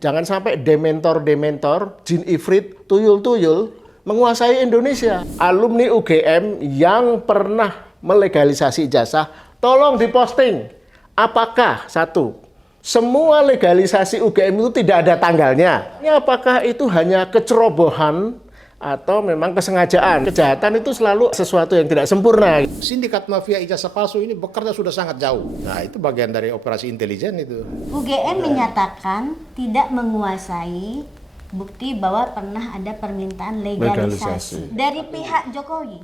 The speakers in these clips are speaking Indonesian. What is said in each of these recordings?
Jangan sampai dementor-dementor, jin ifrit, tuyul-tuyul menguasai Indonesia. Alumni UGM yang pernah melegalisasi ijazah, tolong diposting. Apakah satu, semua legalisasi UGM itu tidak ada tanggalnya? Apakah itu hanya kecerobohan atau memang kesengajaan? Kejahatan itu selalu sesuatu yang tidak sempurna. Sindikat mafia ijazah palsu ini bekerja sudah sangat jauh. Nah, itu bagian dari operasi intelijen itu. UGM menyatakan tidak menguasai bukti bahwa pernah ada permintaan legalisasi dari pihak Jokowi.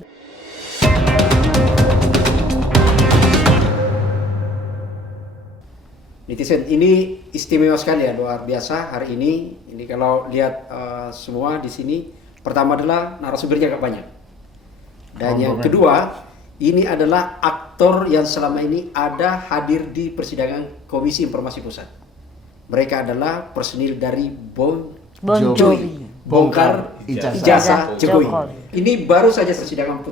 Netizen ini istimewa sekali ya, luar biasa hari ini. Ini kalau lihat semua di sini, pertama adalah narasumbernya agak banyak. Dan yang kedua, ini adalah aktor yang selama ini ada hadir di persidangan Komisi Informasi Pusat. Mereka adalah personil dari Bon Jovi, bongkar ijazah Jokowi. Ini baru saja persidangan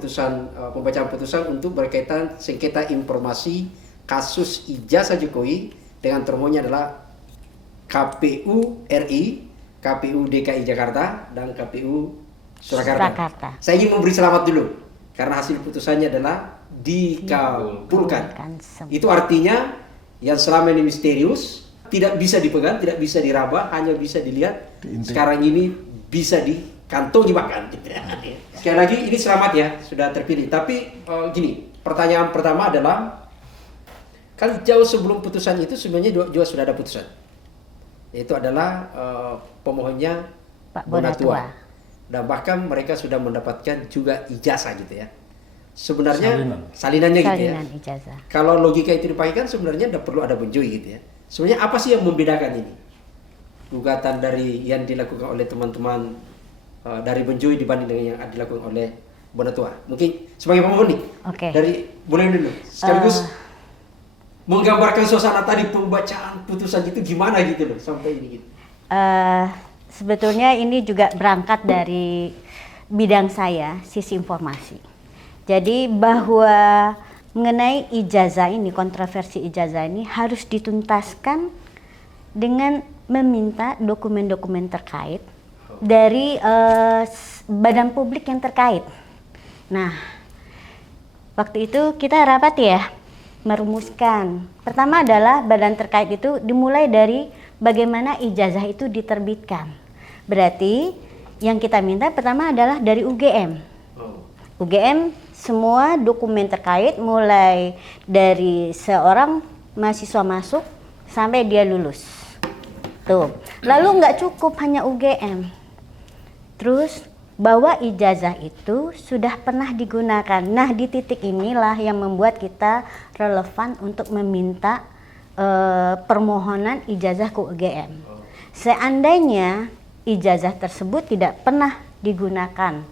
pembacaan putusan untuk berkaitan sengketa informasi kasus ijazah Jokowi dengan termohonnya adalah KPU RI, KPU DKI Jakarta, dan KPU Surakarta. Saya ingin memberi selamat dulu karena hasil putusannya adalah dikabulkan. Itu artinya yang selama ini misterius, tidak bisa dipegang, tidak bisa diraba, hanya bisa dilihat. Sekarang ini bisa dikantongi bahkan. Sekali lagi ini selamat ya, sudah terpilih. Tapi gini, pertanyaan pertama adalah, kan jauh sebelum putusan itu sebenarnya juga sudah ada putusan. Yaitu adalah pemohonnya Pak Bonatua. Dan bahkan mereka sudah mendapatkan juga ijazah gitu ya. Sebenarnya salinannya gitu ya. Ijazah. Kalau logika itu dipakai kan sebenarnya tidak perlu ada Bonjoy gitu ya. Sebenarnya apa sih yang membedakan ini? Gugatan dari yang dilakukan oleh teman-teman dari Bonjoy dibanding dengan yang dilakukan oleh Bonatua. Mungkin sebagai pemohon nih. Dari boleh dulu. Sekaligus menggambarkan suasana tadi pembacaan putusan itu gimana gitu loh sampai ini gitu. Sebetulnya ini juga berangkat dari bidang saya, sisi informasi. Jadi bahwa mengenai ijazah ini, kontroversi ijazah ini harus dituntaskan dengan meminta dokumen-dokumen terkait dari badan publik yang terkait. Nah, waktu itu kita rapat ya, merumuskan. Pertama adalah badan terkait itu dimulai dari bagaimana ijazah itu diterbitkan. Berarti yang kita minta pertama adalah dari UGM. UGM semua dokumen terkait mulai dari seorang mahasiswa masuk sampai dia lulus. Tuh. Lalu nggak cukup hanya UGM. Terus bahwa ijazah itu sudah pernah digunakan. Nah, di titik inilah yang membuat kita relevan untuk meminta permohonan ijazah ke UGM. Seandainya ijazah tersebut tidak pernah digunakan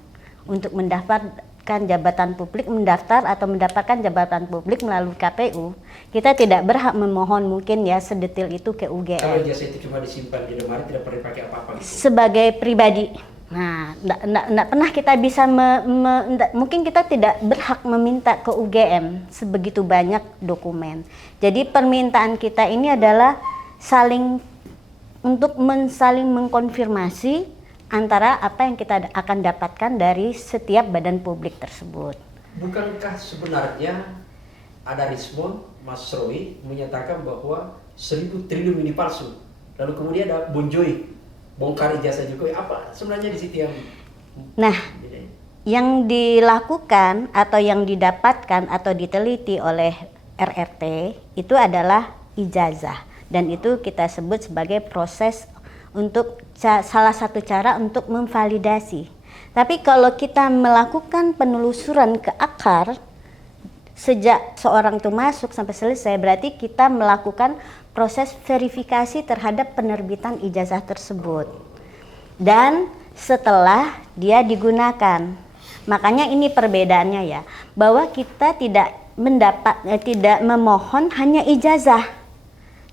untuk mendaftarkan jabatan publik, mendapatkan jabatan publik melalui KPU, kita tidak berhak memohon mungkin ya sedetil itu ke UGM. Kalau ijazah itu cuma disimpan di lemari tidak pernah dipakai apa-apa gitu. Sebagai pribadi. Nah, enggak pernah kita bisa mungkin kita tidak berhak meminta ke UGM sebegitu banyak dokumen. Jadi permintaan kita ini adalah saling mengkonfirmasi antara apa yang kita akan dapatkan dari setiap badan publik tersebut. Bukankah sebenarnya ada respon Mas Roy menyatakan bahwa 1.000 triliun ini palsu, lalu kemudian ada Bonjoy bongkar ijazah Jokowi, apa sebenarnya di situ yang yang dilakukan atau yang didapatkan atau diteliti oleh RRT itu adalah ijazah, dan itu kita sebut sebagai proses untuk salah satu cara untuk memvalidasi. Tapi kalau kita melakukan penelusuran ke akar sejak seorang itu masuk sampai selesai, berarti kita melakukan proses verifikasi terhadap penerbitan ijazah tersebut dan setelah dia digunakan. Makanya ini perbedaannya ya, bahwa kita tidak memohon hanya ijazah,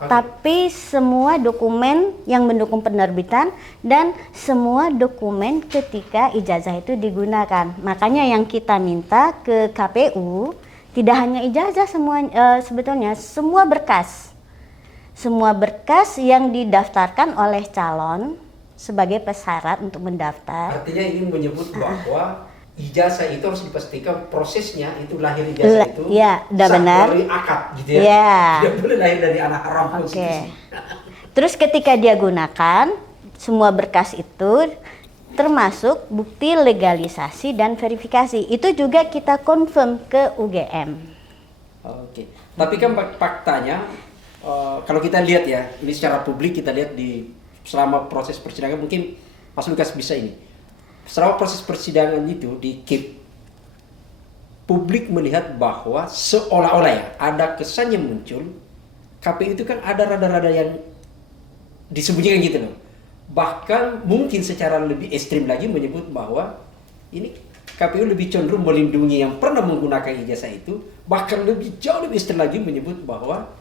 tapi semua dokumen yang mendukung penerbitan dan semua dokumen ketika ijazah itu digunakan. Makanya yang kita minta ke KPU tidak hanya ijazah, sebetulnya semua berkas semua berkas yang didaftarkan oleh calon sebagai persyarat untuk mendaftar. Artinya ingin menyebut bahwa ijazah itu harus dipastikan prosesnya itu lahir ijazah itu ya, udah sah benar. dari akad gitu ya. Ya. Tidak boleh lahir dari anak haram Oke. konstitusi. Terus ketika dia gunakan semua berkas itu termasuk bukti legalisasi dan verifikasi. Itu juga kita confirm ke UGM. Oke. Tapi kan faktanya kalau kita lihat ya, ini secara publik kita lihat di selama proses persidangan, mungkin Mas Lukas bisa ini. Selama proses persidangan itu di KIP, publik melihat bahwa seolah-olah ya ada kesan yang muncul KPU itu kan ada rada-rada yang disembunyikan gitu loh. Bahkan mungkin secara lebih ekstrim lagi menyebut bahwa ini KPU lebih cenderung melindungi yang pernah menggunakan ijazah itu, bahkan jauh lebih ekstrim lagi menyebut bahwa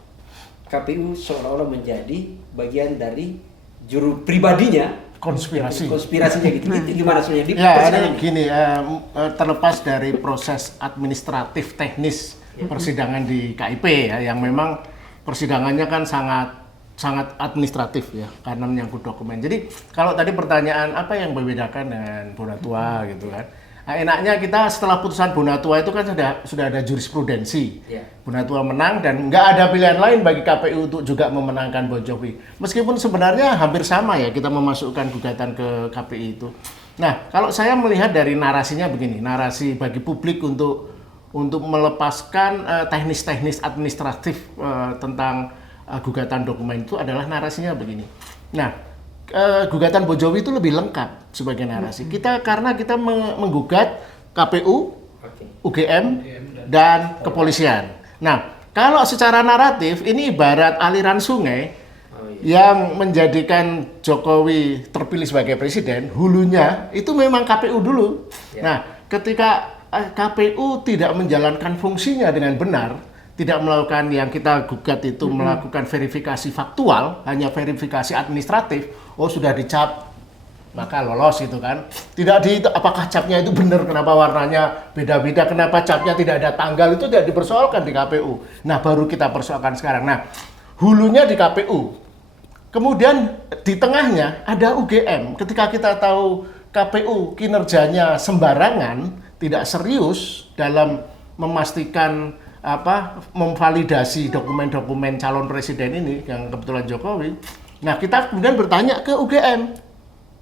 KPU seolah-olah menjadi bagian dari juru pribadinya konspirasinya gitu. Itu gimana sebenarnya di persidangan ini? Gini, terlepas dari proses administratif teknis persidangan di KIP ya, yang memang persidangannya kan sangat administratif ya, karena menyangkut dokumen. Jadi kalau tadi pertanyaan apa yang membedakan dengan Bonatua gitu kan? Nah, enaknya kita setelah putusan Bonatua itu kan sudah ada jurisprudensi. Bonatua menang dan nggak ada pilihan lain bagi KPU untuk juga memenangkan Bon Jovi. Meskipun sebenarnya hampir sama ya kita memasukkan gugatan ke KPI itu. Nah, kalau saya melihat dari narasinya begini, narasi bagi publik untuk melepaskan teknis-teknis administratif tentang gugatan dokumen itu adalah narasinya begini. Nah, gugatan Bon Jovi itu lebih lengkap sebagai narasi. Karena kita menggugat KPU, UGM, dan kepolisian. Nah, kalau secara naratif ini ibarat aliran sungai yang menjadikan Jokowi terpilih sebagai presiden, hulunya itu memang KPU dulu. Nah, ketika KPU tidak menjalankan fungsinya dengan benar, tidak melakukan yang kita gugat itu melakukan verifikasi faktual, hanya verifikasi administratif, sudah dicap maka lolos gitu kan. Tidak apakah capnya itu benar, kenapa warnanya beda-beda, kenapa capnya tidak ada tanggal, itu tidak dipersoalkan di KPU. Nah, baru kita persoalkan sekarang. Nah, hulunya di KPU. Kemudian di tengahnya ada UGM. Ketika kita tahu KPU kinerjanya sembarangan, tidak serius dalam memastikan memvalidasi dokumen-dokumen calon presiden ini yang kebetulan Jokowi. Nah, kita kemudian bertanya ke UGM.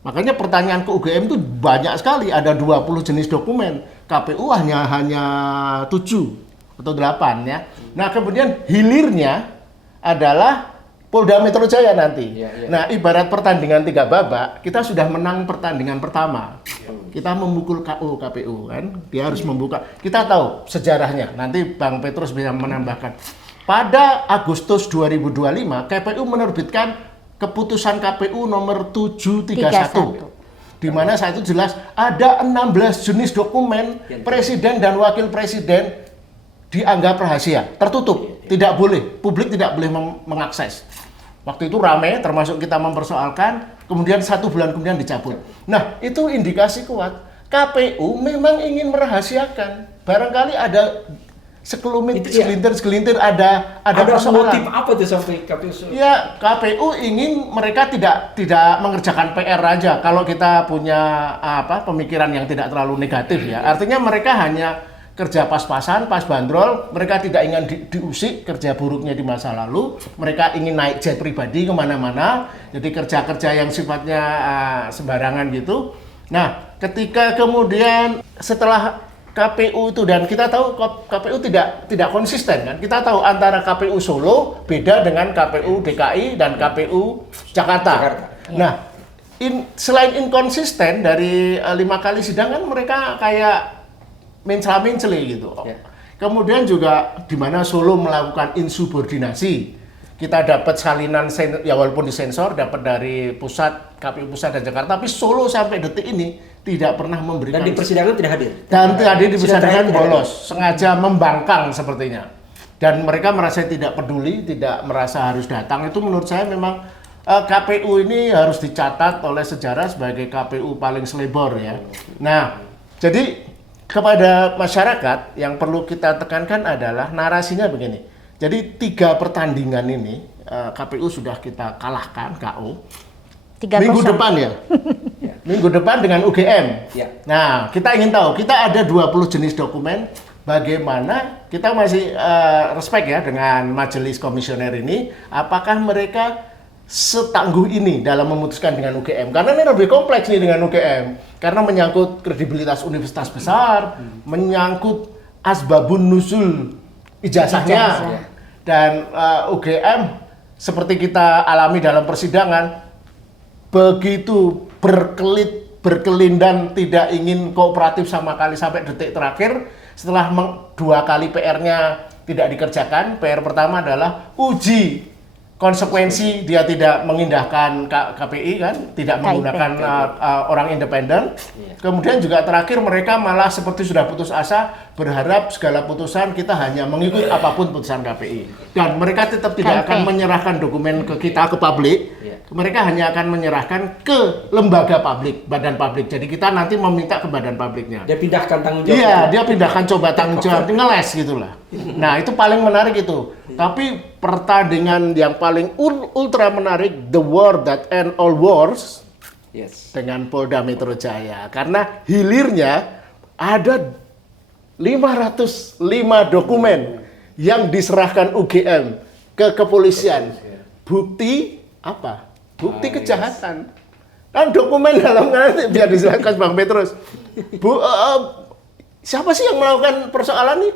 Makanya pertanyaan ke UGM itu banyak sekali, ada 20 jenis dokumen. KPU hanya 7 atau 8 ya. Nah, kemudian hilirnya adalah Polda Metro Jaya nanti. Nah, ibarat pertandingan 3 babak, kita sudah menang pertandingan pertama. Kita memukul KO KPU kan, dia harus membuka. Kita tahu sejarahnya. Nanti Bang Petrus bisa menambahkan. Pada Agustus 2025, KPU menerbitkan keputusan KPU nomor 731. Di mana saat itu jelas ada 16 jenis dokumen presiden dan wakil presiden dianggap rahasia, tertutup, tidak boleh, publik tidak boleh mengakses. Waktu itu ramai, termasuk kita mempersoalkan, kemudian 1 bulan kemudian dicabut. Nah, itu indikasi kuat. KPU memang ingin merahasiakan. Barangkali ada segelintir ada persoalan. Motif apa tuh sampai KPU? Ya, KPU ingin mereka tidak mengerjakan PR aja. Kalau kita punya pemikiran yang tidak terlalu negatif ya. Artinya mereka hanya kerja pas-pasan, pas bandrol, mereka tidak ingin diusik kerja buruknya di masa lalu, mereka ingin naik jet pribadi kemana-mana, jadi kerja-kerja yang sifatnya sembarangan gitu. Nah, ketika kemudian setelah KPU itu, dan kita tahu KPU tidak konsisten kan, kita tahu antara KPU Solo beda dengan KPU DKI dan KPU Jakarta. Nah, selain inkonsisten dari 5 kali sidang kan mereka kayak mencela-menceli gitu. Kemudian juga di mana Solo melakukan insubordinasi. Kita dapat salinan ya walaupun disensor dapat dari pusat, KPU pusat dan Jakarta, tapi Solo sampai detik ini tidak pernah memberikan. Dan di persidangan tidak hadir. Dan hadir di persidangan bolos, sengaja membangkang sepertinya. Dan mereka merasa tidak peduli, tidak merasa harus datang. Itu menurut saya memang KPU ini harus dicatat oleh sejarah sebagai KPU paling selebor ya. Nah, jadi kepada masyarakat yang perlu kita tekankan adalah narasinya begini. Jadi 3 pertandingan ini KPU sudah kita kalahkan KO. 3-0. Minggu depan ya. Minggu depan dengan UGM. Ya. Nah, kita ingin tahu, kita ada 20 jenis dokumen. Bagaimana kita masih respect ya dengan majelis komisioner ini, apakah mereka setangguh ini dalam memutuskan dengan UGM? Karena ini lebih kompleks nih dengan UGM, karena menyangkut kredibilitas universitas besar, menyangkut asbabun nusul ijazahnya, dan UGM seperti kita alami dalam persidangan, begitu berkelindan tidak ingin kooperatif sama kali sampai detik terakhir. Setelah 2 kali PR-nya tidak dikerjakan, PR pertama adalah uji konsekuensi dia tidak mengindahkan KPI kan, tidak menggunakan orang independen. Kemudian juga terakhir mereka malah seperti sudah putus asa, berharap segala putusan kita hanya mengikuti apapun putusan KPI. Dan mereka tetap tidak akan menyerahkan dokumen ke kita, ke publik. Mereka hanya akan menyerahkan ke lembaga publik, badan publik. Jadi kita nanti meminta ke badan publiknya. Dia pindahkan tanggung jawab. Iya, dia pindahkan coba tanggung jawab, ngeles gitulah. Nah, itu paling menarik itu. Tapi pertandingan yang paling ultra menarik, the war that end all wars, dengan Polda Metro Jaya. Karena hilirnya ada 505 dokumen yang diserahkan UGM ke kepolisian. Bukti apa? Bukti kejahatan. Kan dokumen dalam nanti biar diserahkan Bang Petrus. Siapa sih yang melakukan persoalan ini?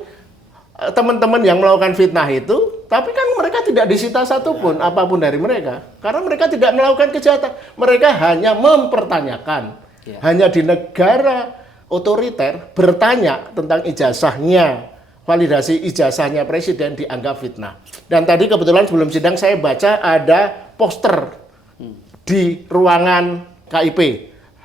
Teman-teman yang melakukan fitnah itu, tapi kan mereka tidak disita satupun apapun dari mereka, karena mereka tidak melakukan kejahatan. Mereka hanya mempertanyakan. Hanya di negara otoriter bertanya tentang ijazahnya, validasi ijazahnya presiden dianggap fitnah. Dan tadi kebetulan sebelum sidang saya baca ada poster di ruangan KIP.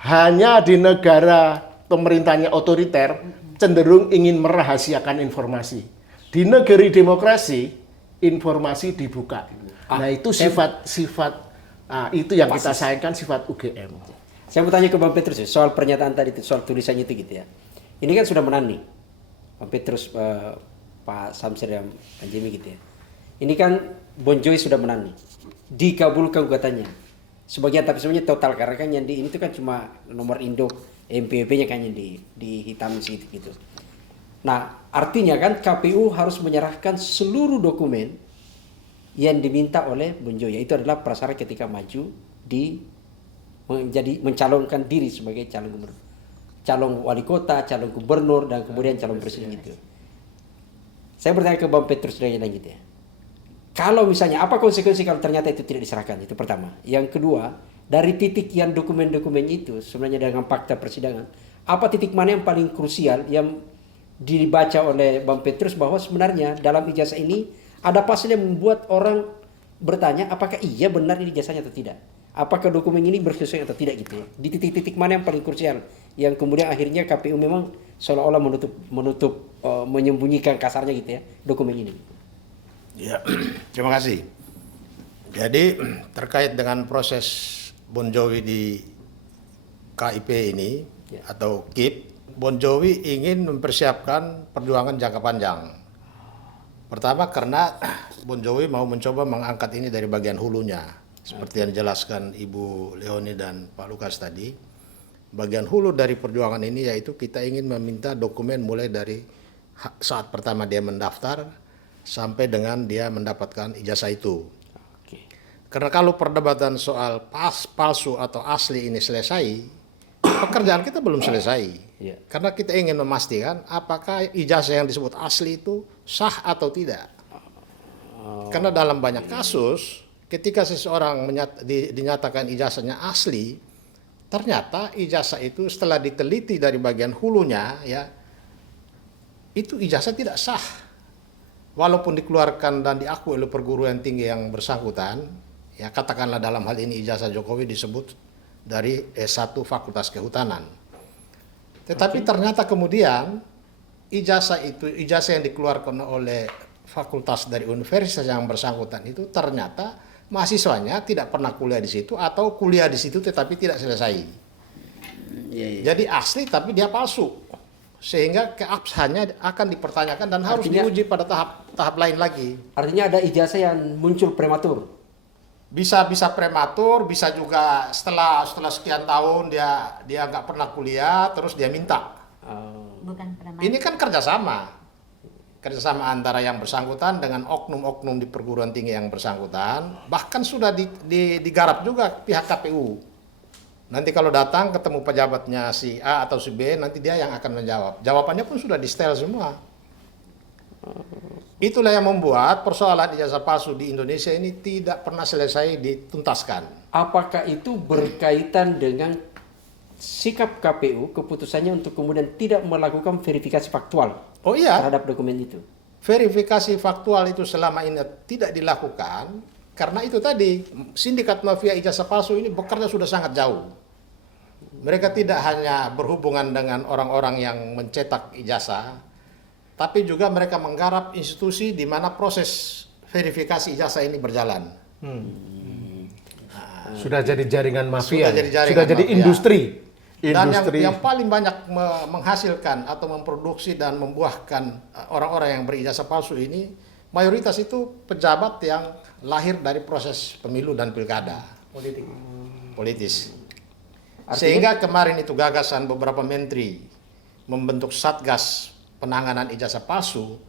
Hanya di negara pemerintahnya otoriter cenderung ingin merahasiakan informasi. Di negeri demokrasi, informasi dibuka. Nah, itu sifat itu yang kita sayangkan, sifat UGM. Saya mau tanya ke Bang Petrus ya, soal pernyataan tadi, soal tulisannya itu gitu ya. Ini kan sudah menang nih, Bang Petrus, Pak Samsir dan Pak Jimmy gitu ya. Ini kan Bon Jovi sudah menang nih, dikabulkan gugatannya. Sebagian, tapi sebenarnya total, karena kan yang ini tuh kan cuma nomor induk MPWP-nya kan yang di hitam segitu gitu. Nah, artinya kan KPU harus menyerahkan seluruh dokumen yang diminta oleh Bon Jovi. Itu adalah prasyarat ketika maju mencalonkan diri sebagai calon gubernur, calon wali kota, calon gubernur, dan kemudian calon presiden gitu. Saya bertanya ke Bang Petrus dan yang gitu ya. Kalau misalnya apa konsekuensi kalau ternyata itu tidak diserahkan? Itu pertama. Yang kedua, dari titik yang dokumen-dokumen itu sebenarnya dengan fakta persidangan, apa titik mana yang paling krusial yang dibaca oleh Bang Petrus bahwa sebenarnya dalam ijazah ini ada pasal yang membuat orang bertanya apakah iya benar ini ijazahnya atau tidak? Apakah dokumen ini bersesuaian atau tidak gitu ya? Di titik-titik mana yang paling krusial yang kemudian akhirnya KPU memang seolah-olah menyembunyikan kasarnya gitu ya dokumen ini. Ya, terima kasih. Jadi terkait dengan proses Bon Jovi di KIP ini atau KIP, Bon Jovi ingin mempersiapkan perjuangan jangka panjang. Pertama karena Bon Jovi mau mencoba mengangkat ini dari bagian hulunya. Seperti yang dijelaskan Ibu Leoni dan Pak Lukas tadi. Bagian hulu dari perjuangan ini yaitu kita ingin meminta dokumen mulai dari saat pertama dia mendaftar sampai dengan dia mendapatkan ijazah itu. Karena kalau perdebatan soal palsu atau asli ini selesai, pekerjaan kita belum selesai. Karena kita ingin memastikan apakah ijazah yang disebut asli itu sah atau tidak. Karena dalam banyak kasus, ketika seseorang dinyatakan ijazahnya asli, ternyata ijazah itu setelah diteliti dari bagian hulunya, ya, itu ijazah tidak sah. Walaupun dikeluarkan dan diakui oleh perguruan tinggi yang bersangkutan, ya katakanlah dalam hal ini ijazah Jokowi disebut dari S1 Fakultas Kehutanan. Tetapi ternyata kemudian ijazah yang dikeluarkan oleh fakultas dari universitas yang bersangkutan itu ternyata mahasiswanya tidak pernah kuliah di situ atau kuliah di situ tetapi tidak selesai. Jadi asli tapi dia palsu. Sehingga keabsahannya akan dipertanyakan dan harus diuji pada tahap lain lagi. Artinya ada ijazah yang muncul prematur. bisa prematur, bisa juga setelah sekian tahun dia nggak pernah kuliah, terus dia minta. Bukan pernah. Ini kan kerjasama antara yang bersangkutan dengan oknum-oknum di perguruan tinggi yang bersangkutan, bahkan sudah digarap juga pihak KPU. Nanti kalau datang ketemu pejabatnya si A atau si B, nanti dia yang akan menjawab. Jawabannya pun sudah di-setel semua. Itulah yang membuat persoalan ijazah palsu di Indonesia ini tidak pernah selesai dituntaskan. Apakah itu berkaitan dengan sikap KPU, keputusannya untuk kemudian tidak melakukan verifikasi faktual Oh iya, terhadap dokumen itu? verifikasi faktual itu selama ini tidak dilakukan karena itu tadi sindikat mafia ijazah palsu ini bekerja sudah sangat jauh. Mereka tidak hanya berhubungan dengan orang-orang yang mencetak ijazah, tapi juga mereka menggarap institusi di mana proses verifikasi ijazah ini berjalan. Sudah jadi jaringan mafia, Sudah jadi jaringan sudah jadi mafia. industri. Dan Industri. yang paling banyak menghasilkan atau memproduksi dan membuahkan orang-orang yang berijazah palsu ini, mayoritas itu pejabat yang lahir dari proses pemilu dan pilkada. Politis. Sehingga kemarin itu gagasan beberapa menteri membentuk Satgas penanganan ijazah palsu,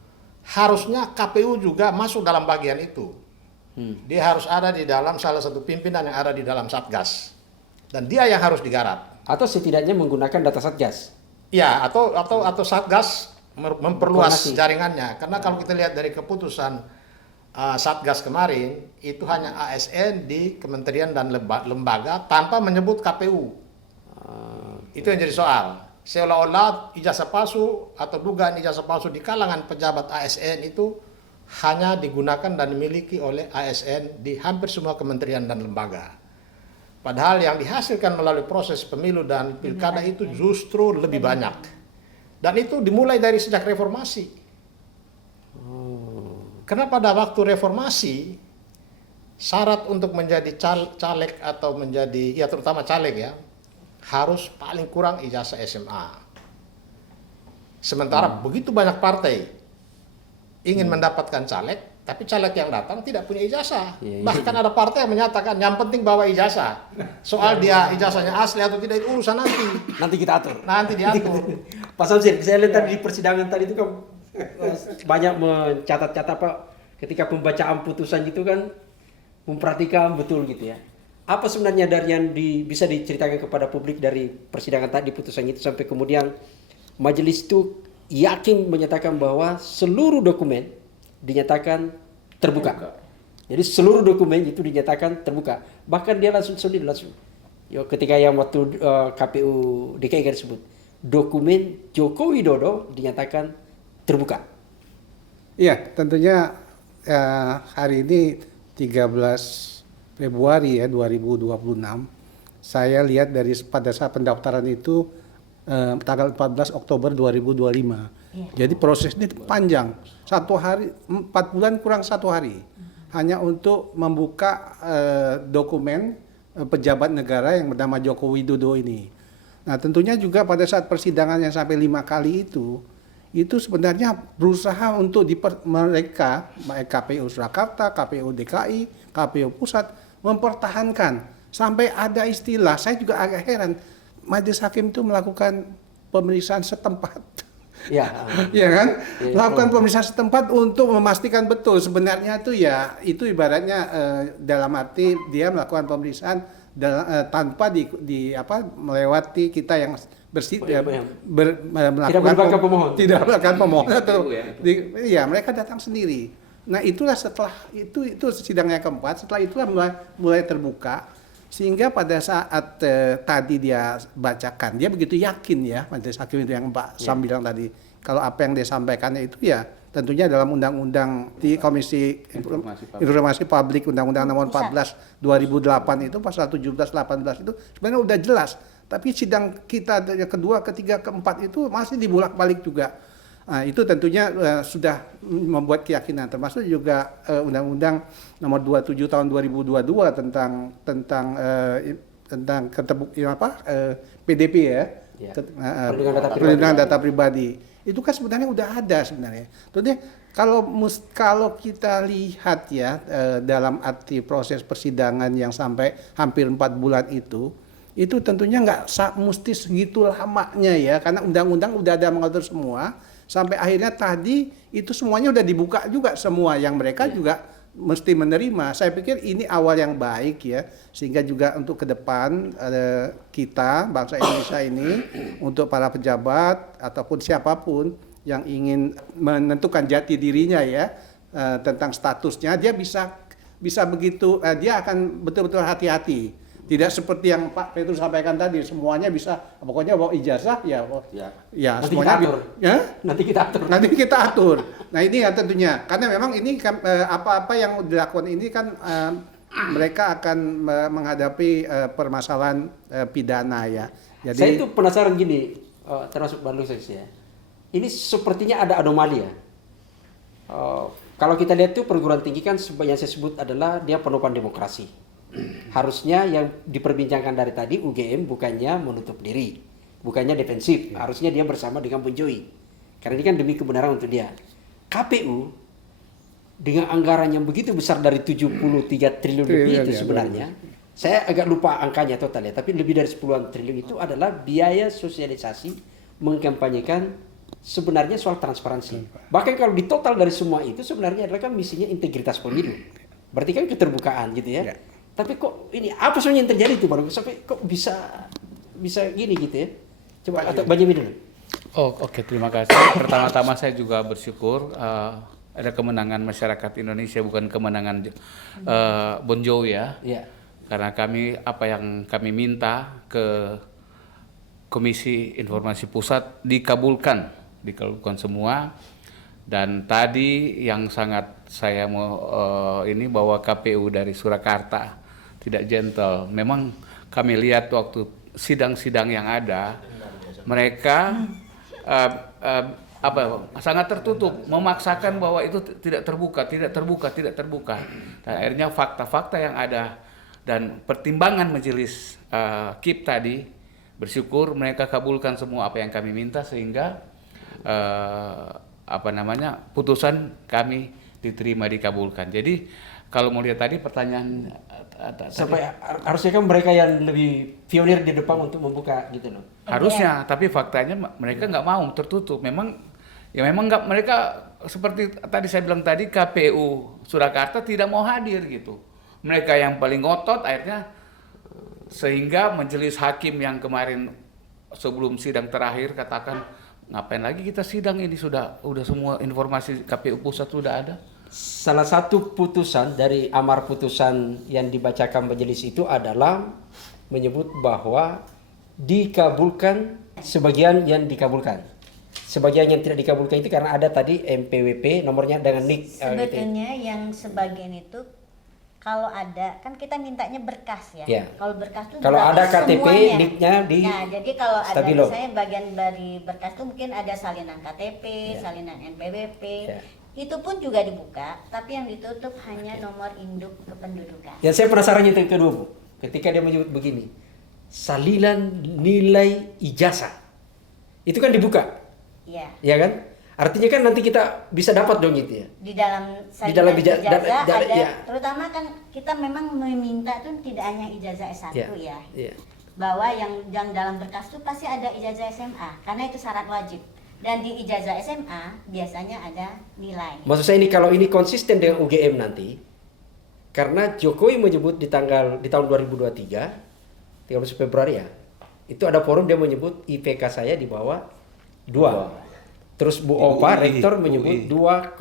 harusnya KPU juga masuk dalam bagian itu. Dia harus ada di dalam salah satu pimpinan yang ada di dalam Satgas. Dan dia yang harus digarap. Atau setidaknya menggunakan data Satgas? Ya, atau Satgas memperluas Koordinasi. jaringannya. Karena kalau kita lihat dari keputusan Satgas kemarin, itu hanya ASN di kementerian dan lembaga tanpa menyebut KPU. Itu yang jadi soal. Seolah-olah ijazah palsu atau dugaan ijazah palsu di kalangan pejabat ASN itu hanya digunakan dan dimiliki oleh ASN di hampir semua kementerian dan lembaga. Padahal yang dihasilkan melalui proses pemilu dan pilkada itu justru lebih banyak. Dan itu dimulai dari sejak reformasi. Karena pada waktu reformasi, syarat untuk menjadi caleg atau menjadi, ya terutama caleg ya, harus paling kurang ijazah SMA. Sementara begitu banyak partai ingin mendapatkan caleg, tapi caleg yang datang tidak punya ijazah. Bahkan ada partai yang menyatakan yang penting bawa ijazah. Soal dia ijazahnya asli atau tidak itu urusan nanti. Nanti kita atur. Nanti diatur. Pak Samsir, saya lihat tadi di persidangan tadi itu kan banyak mencatat-catat Pak, ketika pembacaan putusan itu kan memperhatikan betul gitu ya. Apa sebenarnya dari yang bisa diceritakan kepada publik dari persidangan tadi putusan itu sampai kemudian majelis itu yakin menyatakan bahwa seluruh dokumen dinyatakan terbuka. Jadi seluruh dokumen itu dinyatakan terbuka. Bahkan dia langsung. Ketika yang waktu KPU DKI kan disebut dokumen Joko Widodo dinyatakan terbuka. Iya, tentunya hari ini 13 Februari ya 2026. Saya lihat pada saat pendaftaran itu tanggal 14 Oktober 2025. Jadi prosesnya panjang. 1 hari, 4 bulan kurang 1 hari. Hanya untuk membuka dokumen pejabat negara yang bernama Joko Widodo ini. Nah tentunya juga pada saat persidangan yang sampai 5 kali itu sebenarnya berusaha untuk mereka, baik KPU Surakarta, KPU DKI, KPU Pusat, mempertahankan. Sampai ada istilah, saya juga agak heran, majelis hakim itu melakukan pemeriksaan setempat. Ya. Ya kan? Melakukan pemeriksaan setempat untuk memastikan betul sebenarnya itu ibaratnya dalam arti dia melakukan pemeriksaan tanpa melewati kita yang melakukan pemohon. Tidak melakukan pemohon atau mereka datang sendiri. Nah, itulah setelah itu sidang yang keempat, setelah itulah mulai terbuka. Sehingga pada saat tadi dia bacakan, dia begitu yakin ya, majelis hakim itu yang Pak Sam bilang tadi, kalau apa yang dia sampaikannya itu ya tentunya dalam undang-undang di Komisi Informasi Publik Undang-Undang Nomor 14 2008 itu pasal 17 18 itu sebenarnya udah jelas. Tapi sidang kita kedua, ketiga, keempat itu masih dibulak-balik juga. Nah, itu tentunya sudah membuat keyakinan, termasuk juga Undang-Undang Nomor 27 Tahun 2022 tentang PDP ya, perlindungan data pribadi. itu kan sebenarnya udah ada sebenarnya. Tentunya kalau kita lihat ya dalam arti proses persidangan yang sampai hampir 4 bulan itu tentunya nggak mesti segitu lamanya ya, karena undang-undang udah ada mengatur semua. Sampai akhirnya tadi itu semuanya udah dibuka juga semua yang mereka juga mesti menerima. Saya pikir ini awal yang baik ya, sehingga juga untuk ke depan kita bangsa Indonesia ini untuk para pejabat ataupun siapapun yang ingin menentukan jati dirinya ya tentang statusnya, dia bisa begitu, dia akan betul-betul hati-hati. Tidak seperti yang Pak Petrus sampaikan tadi, semuanya bisa, pokoknya bawa ijazah ya Nanti semuanya kita atur. ya? Nanti kita atur. Nah ini ya tentunya, karena memang ini kan apa-apa yang dilakukan ini kan mereka akan menghadapi permasalahan pidana ya. Jadi Saya itu penasaran gini, termasuk Bandung ya. Ini sepertinya ada anomali ya. Kalau kita lihat tuh perguruan tinggi kan yang saya sebut adalah dia penopang demokrasi. Harusnya yang diperbincangkan dari tadi UGM bukannya menutup diri, bukannya defensif, harusnya dia bersama dengan Bon Jovi. Karena ini kan demi kebenaran untuk dia. KPU dengan anggaran yang begitu besar dari 73 triliun lebih itu sebenarnya, saya agak lupa angkanya total ya, tapi lebih dari 10-an triliun itu adalah biaya sosialisasi mengkampanyekan sebenarnya soal transparansi. Bahkan kalau di total dari semua itu sebenarnya adalah kan misinya integritas pemilu. Berarti kan keterbukaan gitu ya. Tapi kok ini apa sebenarnya yang terjadi itu Bang? Sampai kok bisa gini gitu ya? Coba atau Benjamin dulu. Oke, terima kasih. Pertama-tama saya juga bersyukur ada kemenangan masyarakat Indonesia, bukan kemenangan Bon Jovi ya. Iya. Karena apa yang kami minta ke Komisi Informasi Pusat dikabulkan semua. Dan tadi yang sangat saya mau ini bahwa KPU dari Surakarta tidak gentle. Memang kami lihat waktu sidang-sidang yang ada, mereka sangat tertutup, memaksakan bahwa itu tidak terbuka. Dan akhirnya fakta-fakta yang ada dan pertimbangan majelis KIP tadi, bersyukur mereka kabulkan semua apa yang kami minta sehingga putusan kami diterima, dikabulkan. Jadi kalau mau lihat tadi pertanyaan sampai harusnya kan mereka yang lebih pionir di depan untuk membuka gitu loh. Harusnya, tapi faktanya mereka nggak mau, tertutup. Memang nggak, mereka seperti tadi saya bilang tadi, KPU Surakarta tidak mau hadir gitu. Mereka yang paling ngotot akhirnya, sehingga majelis hakim yang kemarin sebelum sidang terakhir katakan, ngapain lagi kita sidang ini, sudah semua informasi KPU pusat sudah ada. Salah satu putusan dari amar putusan yang dibacakan majelis itu adalah menyebut bahwa dikabulkan sebagian yang dikabulkan. Sebagian yang tidak dikabulkan itu karena ada tadi MPWP nomornya dengan NIK. Sebetulnya yang sebagian itu kalau ada, kan kita mintanya berkas ya. Ya. Kalau berkas itu kalau ada KTP, semuanya. NIK-nya di Nah, jadi kalau ada Stabilo. misalnya bagian dari berkas itu mungkin ada salinan KTP, salinan NPWP. Ya. Itu pun juga dibuka, tapi yang ditutup hanya nomor induk kependudukan. Yang saya penasaran itu yang kedua, Bu. Ketika dia menyebut begini, salinan nilai ijazah. Itu kan dibuka. Iya. Ya kan? Artinya kan nanti kita bisa dapat dong gitu ya. Di dalam dalam salinan ijazah ada, ya. terutama kan kita memang meminta tuh tidak hanya ijazah S1 ya. Iya. Bahwa yang dalam berkas itu pasti ada ijazah SMA, karena itu syarat wajib. Dan di ijazah SMA biasanya ada nilai. Maksud saya ini kalau ini konsisten dengan UGM nanti, karena Jokowi menyebut di tahun 2023, 13 Februari ya, itu ada forum dia menyebut IPK saya di bawah 2. Terus Bu Opa, rektor menyebut 2,5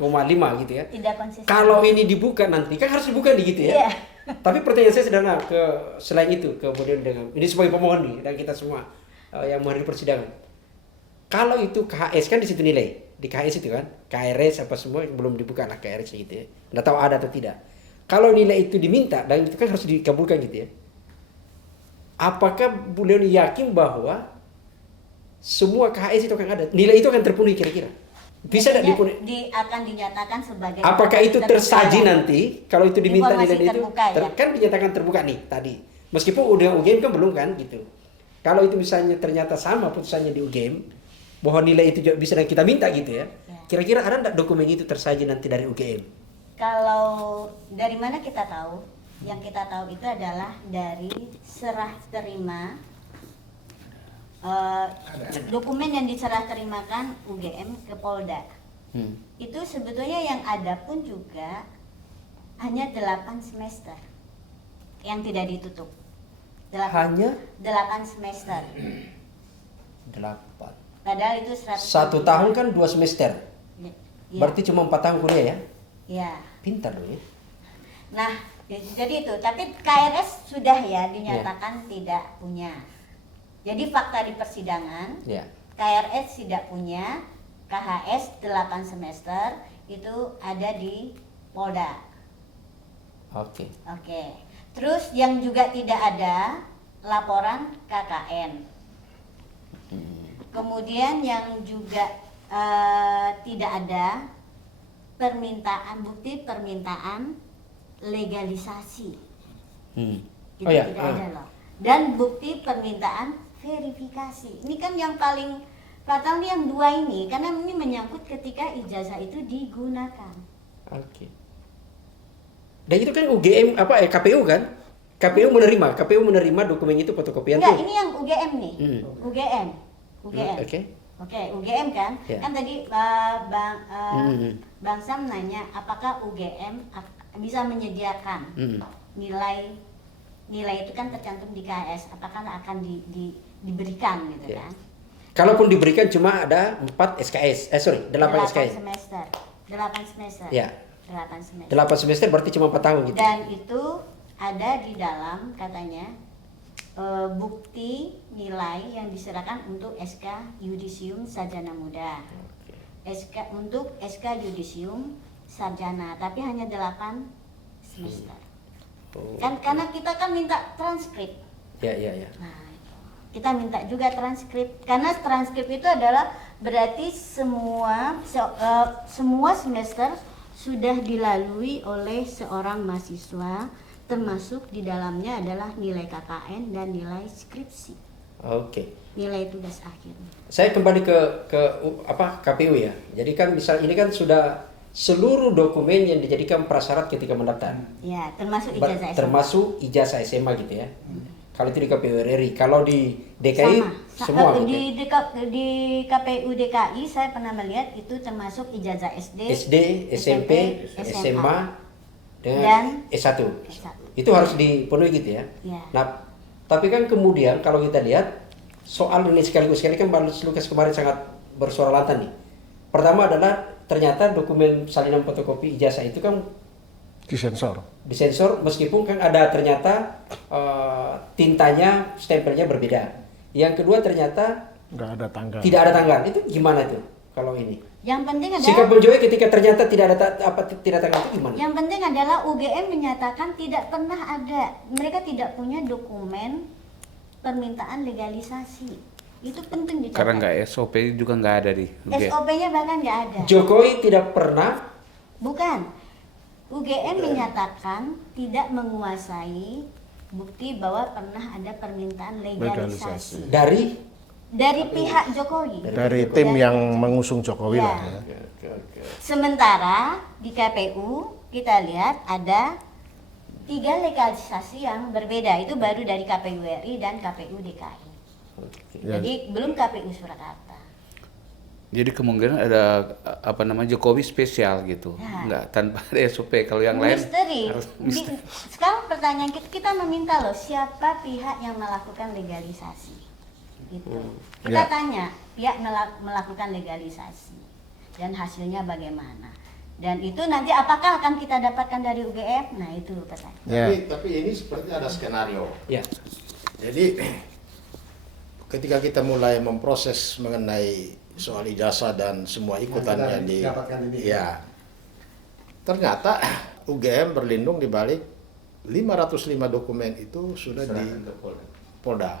gitu ya. Tidak konsisten. Kalau ini dibuka nanti, kan harus dibuka nih gitu ya. Iya. Tapi pertanyaan saya sederhana, selain itu, kemudian dengan, ini sebagai pemohon nih, dan kita semua yang menghadiri persidangan. Kalau itu KHS kan di situ nilai, di KHS itu kan, KRS apa semua belum dibuka lah KRS gitu ya. Nggak tahu ada atau tidak. Kalau nilai itu diminta dan itu kan harus dikabulkan gitu ya. Apakah beliau yakin bahwa semua KHS itu akan ada, nilai itu akan terpenuhi kira-kira? Bisa tidak dipenuhi? Akan dinyatakan sebagai. Apakah itu tersaji nanti kalau itu diminta nilai itu? Terbuka, ya? Kan dinyatakan terbuka nih tadi. Meskipun udah UGM kan belum kan gitu. Kalau itu misalnya ternyata sama putusannya di UGM, bahwa nilai itu juga bisa kita minta gitu ya. Kira-kira ada nggak dokumen itu tersaji nanti dari UGM? Kalau dari mana kita tahu? Yang kita tahu itu adalah dari serah terima dokumen yang diserah terimakan UGM ke Polda. Itu sebetulnya yang ada pun juga hanya 8 semester yang tidak ditutup. Hanya 8 semester. 8. Padahal itu 100. 1 tahun kan 2 semester. Ya. Berarti cuma 4 tahun kuliah ya? Ya. Pintar loh ya. Nah, jadi itu. Tapi KRS sudah ya dinyatakan tidak punya. Jadi fakta di persidangan, Ya. KRS tidak punya, KHS 8 semester itu ada di Polda. Oke. Oke. Terus yang juga tidak ada laporan KKN. Kemudian yang juga tidak ada bukti permintaan legalisasi. Itu Oh ya. tidak ada loh. Dan bukti permintaan verifikasi. Ini kan yang paling fatal nih yang dua ini, karena ini menyangkut ketika ijazah itu digunakan. Oke. Dan itu kan UGM KPU kan? KPU menerima dokumen itu fotokopian Enggak, tuh. ini yang UGM nih. UGM. Oke. Oke, UGM kan? Ya. Kan tadi Bang Sam nanya apakah UGM bisa menyediakan nilai itu kan tercantum di KS, apakah akan diberikan gitu Ya. kan? Kalaupun diberikan cuma ada 8 SKS. 8 SKS. 8 semester. Ya. 8 semester. 8 semester berarti cuma 4 tahun gitu. Dan itu ada di dalam katanya bukti nilai yang diserahkan untuk SK Yudisium Sarjana Muda. Untuk SK Yudisium Sarjana, tapi hanya 8 semester. Kan karena kita kan minta transkrip. Ya. Nah, kita minta juga transkrip karena transkrip itu adalah berarti semua semester sudah dilalui oleh seorang mahasiswa, termasuk di dalamnya adalah nilai KKN dan nilai skripsi. Oke. Nilai tugas akhir. Saya kembali ke KPU ya. Jadi kan misal ini kan sudah seluruh dokumen yang dijadikan prasyarat ketika mendaftar. Ya, termasuk ijazah SMA. Termasuk ijazah SMA gitu ya. Kalau itu di KPU RI, kalau di DKI semua gitu. Di KPU DKI saya pernah melihat itu termasuk ijazah SD, SMP, SMA dan dengan S1. S1. Itu harus dipenuhi gitu ya. Ya. Nah, tapi kan kemudian kalau kita lihat soal ini sekaligus kan Pak Lukas kemarin sangat bersuara lantang nih. Pertama adalah ternyata dokumen salinan fotokopi ijazah itu kan disensor meskipun kan ada ternyata tintanya, stempelnya berbeda. Yang kedua ternyata Nggak ada tanggal. tidak ada tanggal. Itu gimana tuh kalau ini? Yang penting Sikap adalah Bonjowi ketika ternyata tidak tanggal itu gimana? Yang penting adalah UGM menyatakan tidak pernah ada, mereka tidak punya dokumen permintaan legalisasi. Itu penting dicatat. Karena nggak SOP juga nggak ada di UGM. SOP-nya bahkan nggak ada. Jokowi tidak pernah. Bukan. UGM menyatakan tidak menguasai bukti bahwa pernah ada permintaan legalisasi. Dari pihak Jokowi. Dari tim yang mengusung Jokowi Ya. lah ya. Sementara di KPU kita lihat ada 3 legalisasi yang berbeda. Itu baru dari KPU RI dan KPU DKI. Ya. Jadi belum KPU Surakarta. Jadi kemungkinan ada Jokowi spesial gitu, Ya. nggak tanpa ada SOP. Kalau yang lain Misteri. harus misteri. Sekarang pertanyaan kita meminta loh siapa pihak yang melakukan legalisasi. Gitu. Kita Ya. tanya pihak melakukan legalisasi dan hasilnya bagaimana. Dan itu nanti apakah akan kita dapatkan dari UGM? Nah itu pertanyaan. Ya. Tapi ini seperti ada skenario. Ya. Jadi ketika kita mulai memproses mengenai soal ijazah dan semua ikutannya di ya, ternyata UGM berlindung di balik 505 dokumen itu sudah di Polda.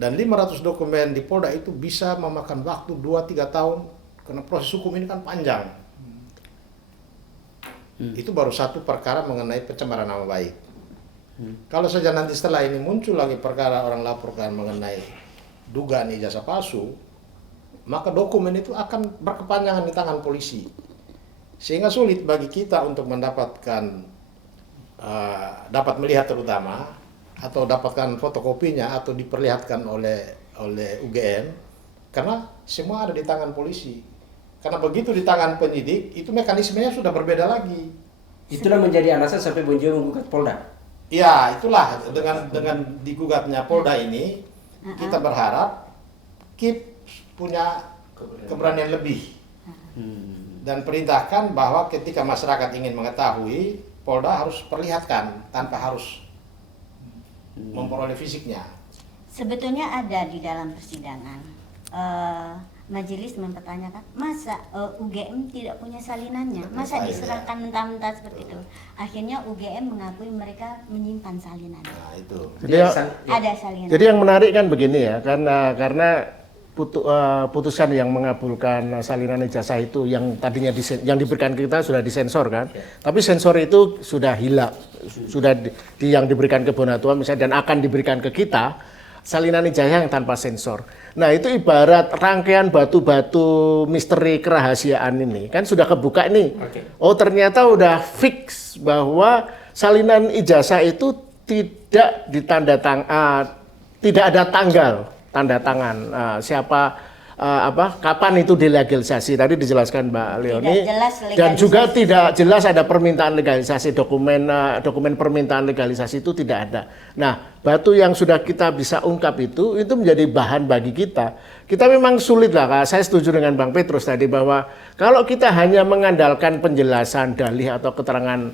Dan 500 dokumen di Polda itu bisa memakan waktu 2-3 tahun karena proses hukum ini kan panjang. Itu baru satu perkara mengenai pencemaran nama baik. Kalau saja nanti setelah ini muncul lagi perkara orang laporkan mengenai dugaan ijazah palsu, maka dokumen itu akan berkepanjangan di tangan polisi. Sehingga sulit bagi kita untuk mendapatkan, dapat melihat terutama, atau dapatkan fotokopinya atau diperlihatkan oleh UGM, karena semua ada di tangan polisi. Karena begitu di tangan penyidik, itu mekanismenya sudah berbeda lagi. Itulah menjadi alasan sampai Bon Jovi menggugat Polda. Ya, itulah dengan digugatnya Polda ini, kita berharap KIP punya keberanian lebih. Dan perintahkan bahwa ketika masyarakat ingin mengetahui, Polda harus perlihatkan tanpa harus memperoleh fisiknya. Sebetulnya ada di dalam persidangan. Majelis mempertanyakan, masa UGM tidak punya salinannya? Masa diserahkan mentah-mentah seperti itu? Akhirnya UGM mengakui mereka menyimpan salinannya. Nah, itu. Jadi, Ada salinan. jadi yang menarik kan begini ya, karena putusan yang mengabulkan salinan ijazah itu yang tadinya yang diberikan kita sudah disensor kan, tapi sensor itu sudah hilang, sudah yang diberikan ke Bonatua misalnya dan akan diberikan ke kita salinan ijazah yang tanpa sensor. Nah itu ibarat rangkaian batu-batu misteri kerahasiaan ini kan sudah kebuka nih. Oh ternyata udah fix bahwa salinan ijazah itu tidak tidak ada tanda tangan kapan itu dilegalisasi, tadi dijelaskan Mbak Leoni, dan juga tidak jelas ada permintaan legalisasi, dokumen permintaan legalisasi itu tidak ada. Nah batu yang sudah kita bisa ungkap itu menjadi bahan bagi kita. Kita memang sulit lah, Kak. Saya setuju dengan Bang Petrus tadi bahwa kalau kita hanya mengandalkan penjelasan dalih atau keterangan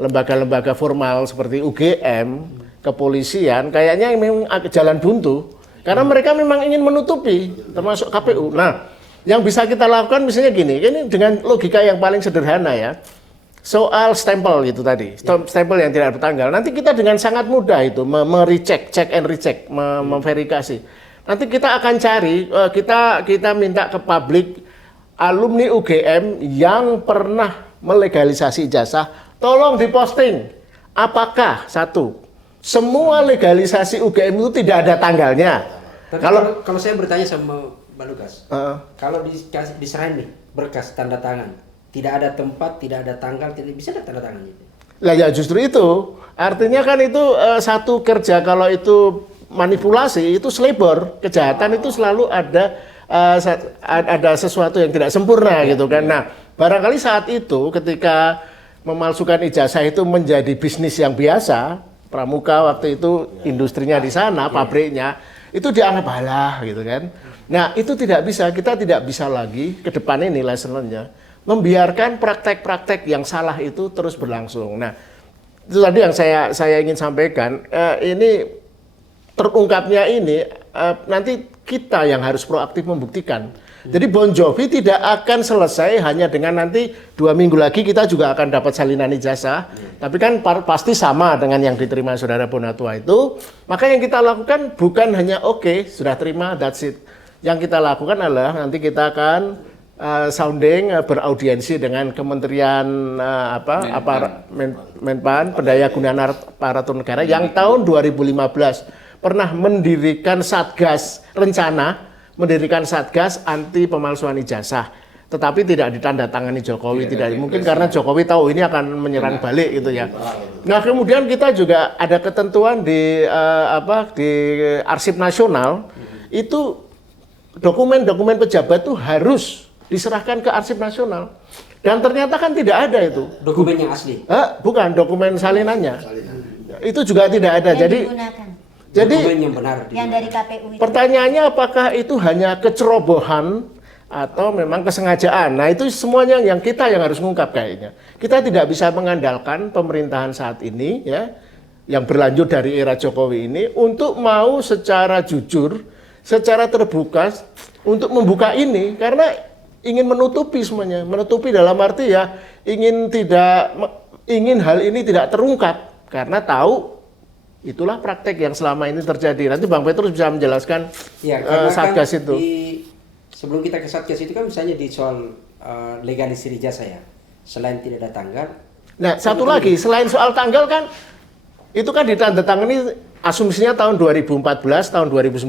lembaga-lembaga formal seperti UGM, kepolisian, kayaknya memang jalan buntu. Karena mereka memang ingin menutupi, termasuk KPU. Nah, yang bisa kita lakukan misalnya gini, ini dengan logika yang paling sederhana ya, soal stempel itu tadi, stempel yang tidak bertanggal. Nanti kita dengan sangat mudah itu merecek, check and recheck, memverifikasi. Nanti kita akan cari, kita minta ke publik alumni UGM yang pernah melegalisasi ijazah, tolong diposting. Apakah satu? Semua legalisasi UGM itu tidak ada tanggalnya. Kalau saya bertanya sama Mbak Lukas, kalau diserahin nih berkas tanda tangan, tidak ada tempat, tidak ada tanggal, tidak bisa ada tanda tangannya. Lah ya justru itu, artinya kan itu satu kerja, kalau itu manipulasi itu selebor, kejahatan itu selalu ada sesuatu yang tidak sempurna gitu kan. Nah barangkali saat itu ketika memalsukan ijazah itu menjadi bisnis yang biasa. Pramuka waktu itu industrinya di sana, pabriknya, itu dianggap halah gitu kan. Nah itu tidak bisa, kita tidak bisa lagi ke depan ini lesson-nya membiarkan praktek-praktek yang salah itu terus berlangsung. Nah itu tadi yang saya ingin sampaikan, ini terungkapnya ini nanti kita yang harus proaktif membuktikan. Jadi Bon Jovi tidak akan selesai hanya dengan nanti 2 minggu lagi kita juga akan dapat salinan ijazah. Tapi kan pasti sama dengan yang diterima saudara Bonatua itu. Maka yang kita lakukan bukan hanya oke, sudah terima, that's it. Yang kita lakukan adalah nanti kita akan sounding, beraudiensi dengan Kementerian Menpan, Pendayagunaan Aparatur Negara yang tahun 2015 pernah mendirikan Satgas rencana, mendirikan Satgas anti pemalsuan ijazah, tetapi tidak ditandatangani Jokowi, mungkin karena Jokowi tahu ini akan menyerang balik gitu ya. Nah kemudian kita juga ada ketentuan di Arsip Nasional itu dokumen-dokumen pejabat itu harus diserahkan ke Arsip Nasional, dan ternyata kan tidak ada itu. Dokumen yang asli? Bukan, dokumen salinannya. Itu juga tidak ada. Jadi yang benar yang dari KPU itu. Pertanyaannya apakah itu hanya kecerobohan atau memang kesengajaan? Nah itu semuanya yang kita yang harus mengungkap kayaknya. Kita tidak bisa mengandalkan pemerintahan saat ini ya, yang berlanjut dari era Jokowi ini untuk mau secara jujur, secara terbuka untuk membuka ini, karena ingin menutupi semuanya, menutupi dalam arti ya ingin hal ini tidak terungkap karena tahu itulah praktek yang selama ini terjadi. Nanti Bang Petrus bisa menjelaskan Satgas kan itu. Sebelum kita ke Satgas itu kan misalnya di soal legalisasi ijazah ya, selain tidak ada tanggal. Nah satu lagi, selain soal tanggal kan, itu kan ditandatangani asumsinya tahun 2014, tahun 2019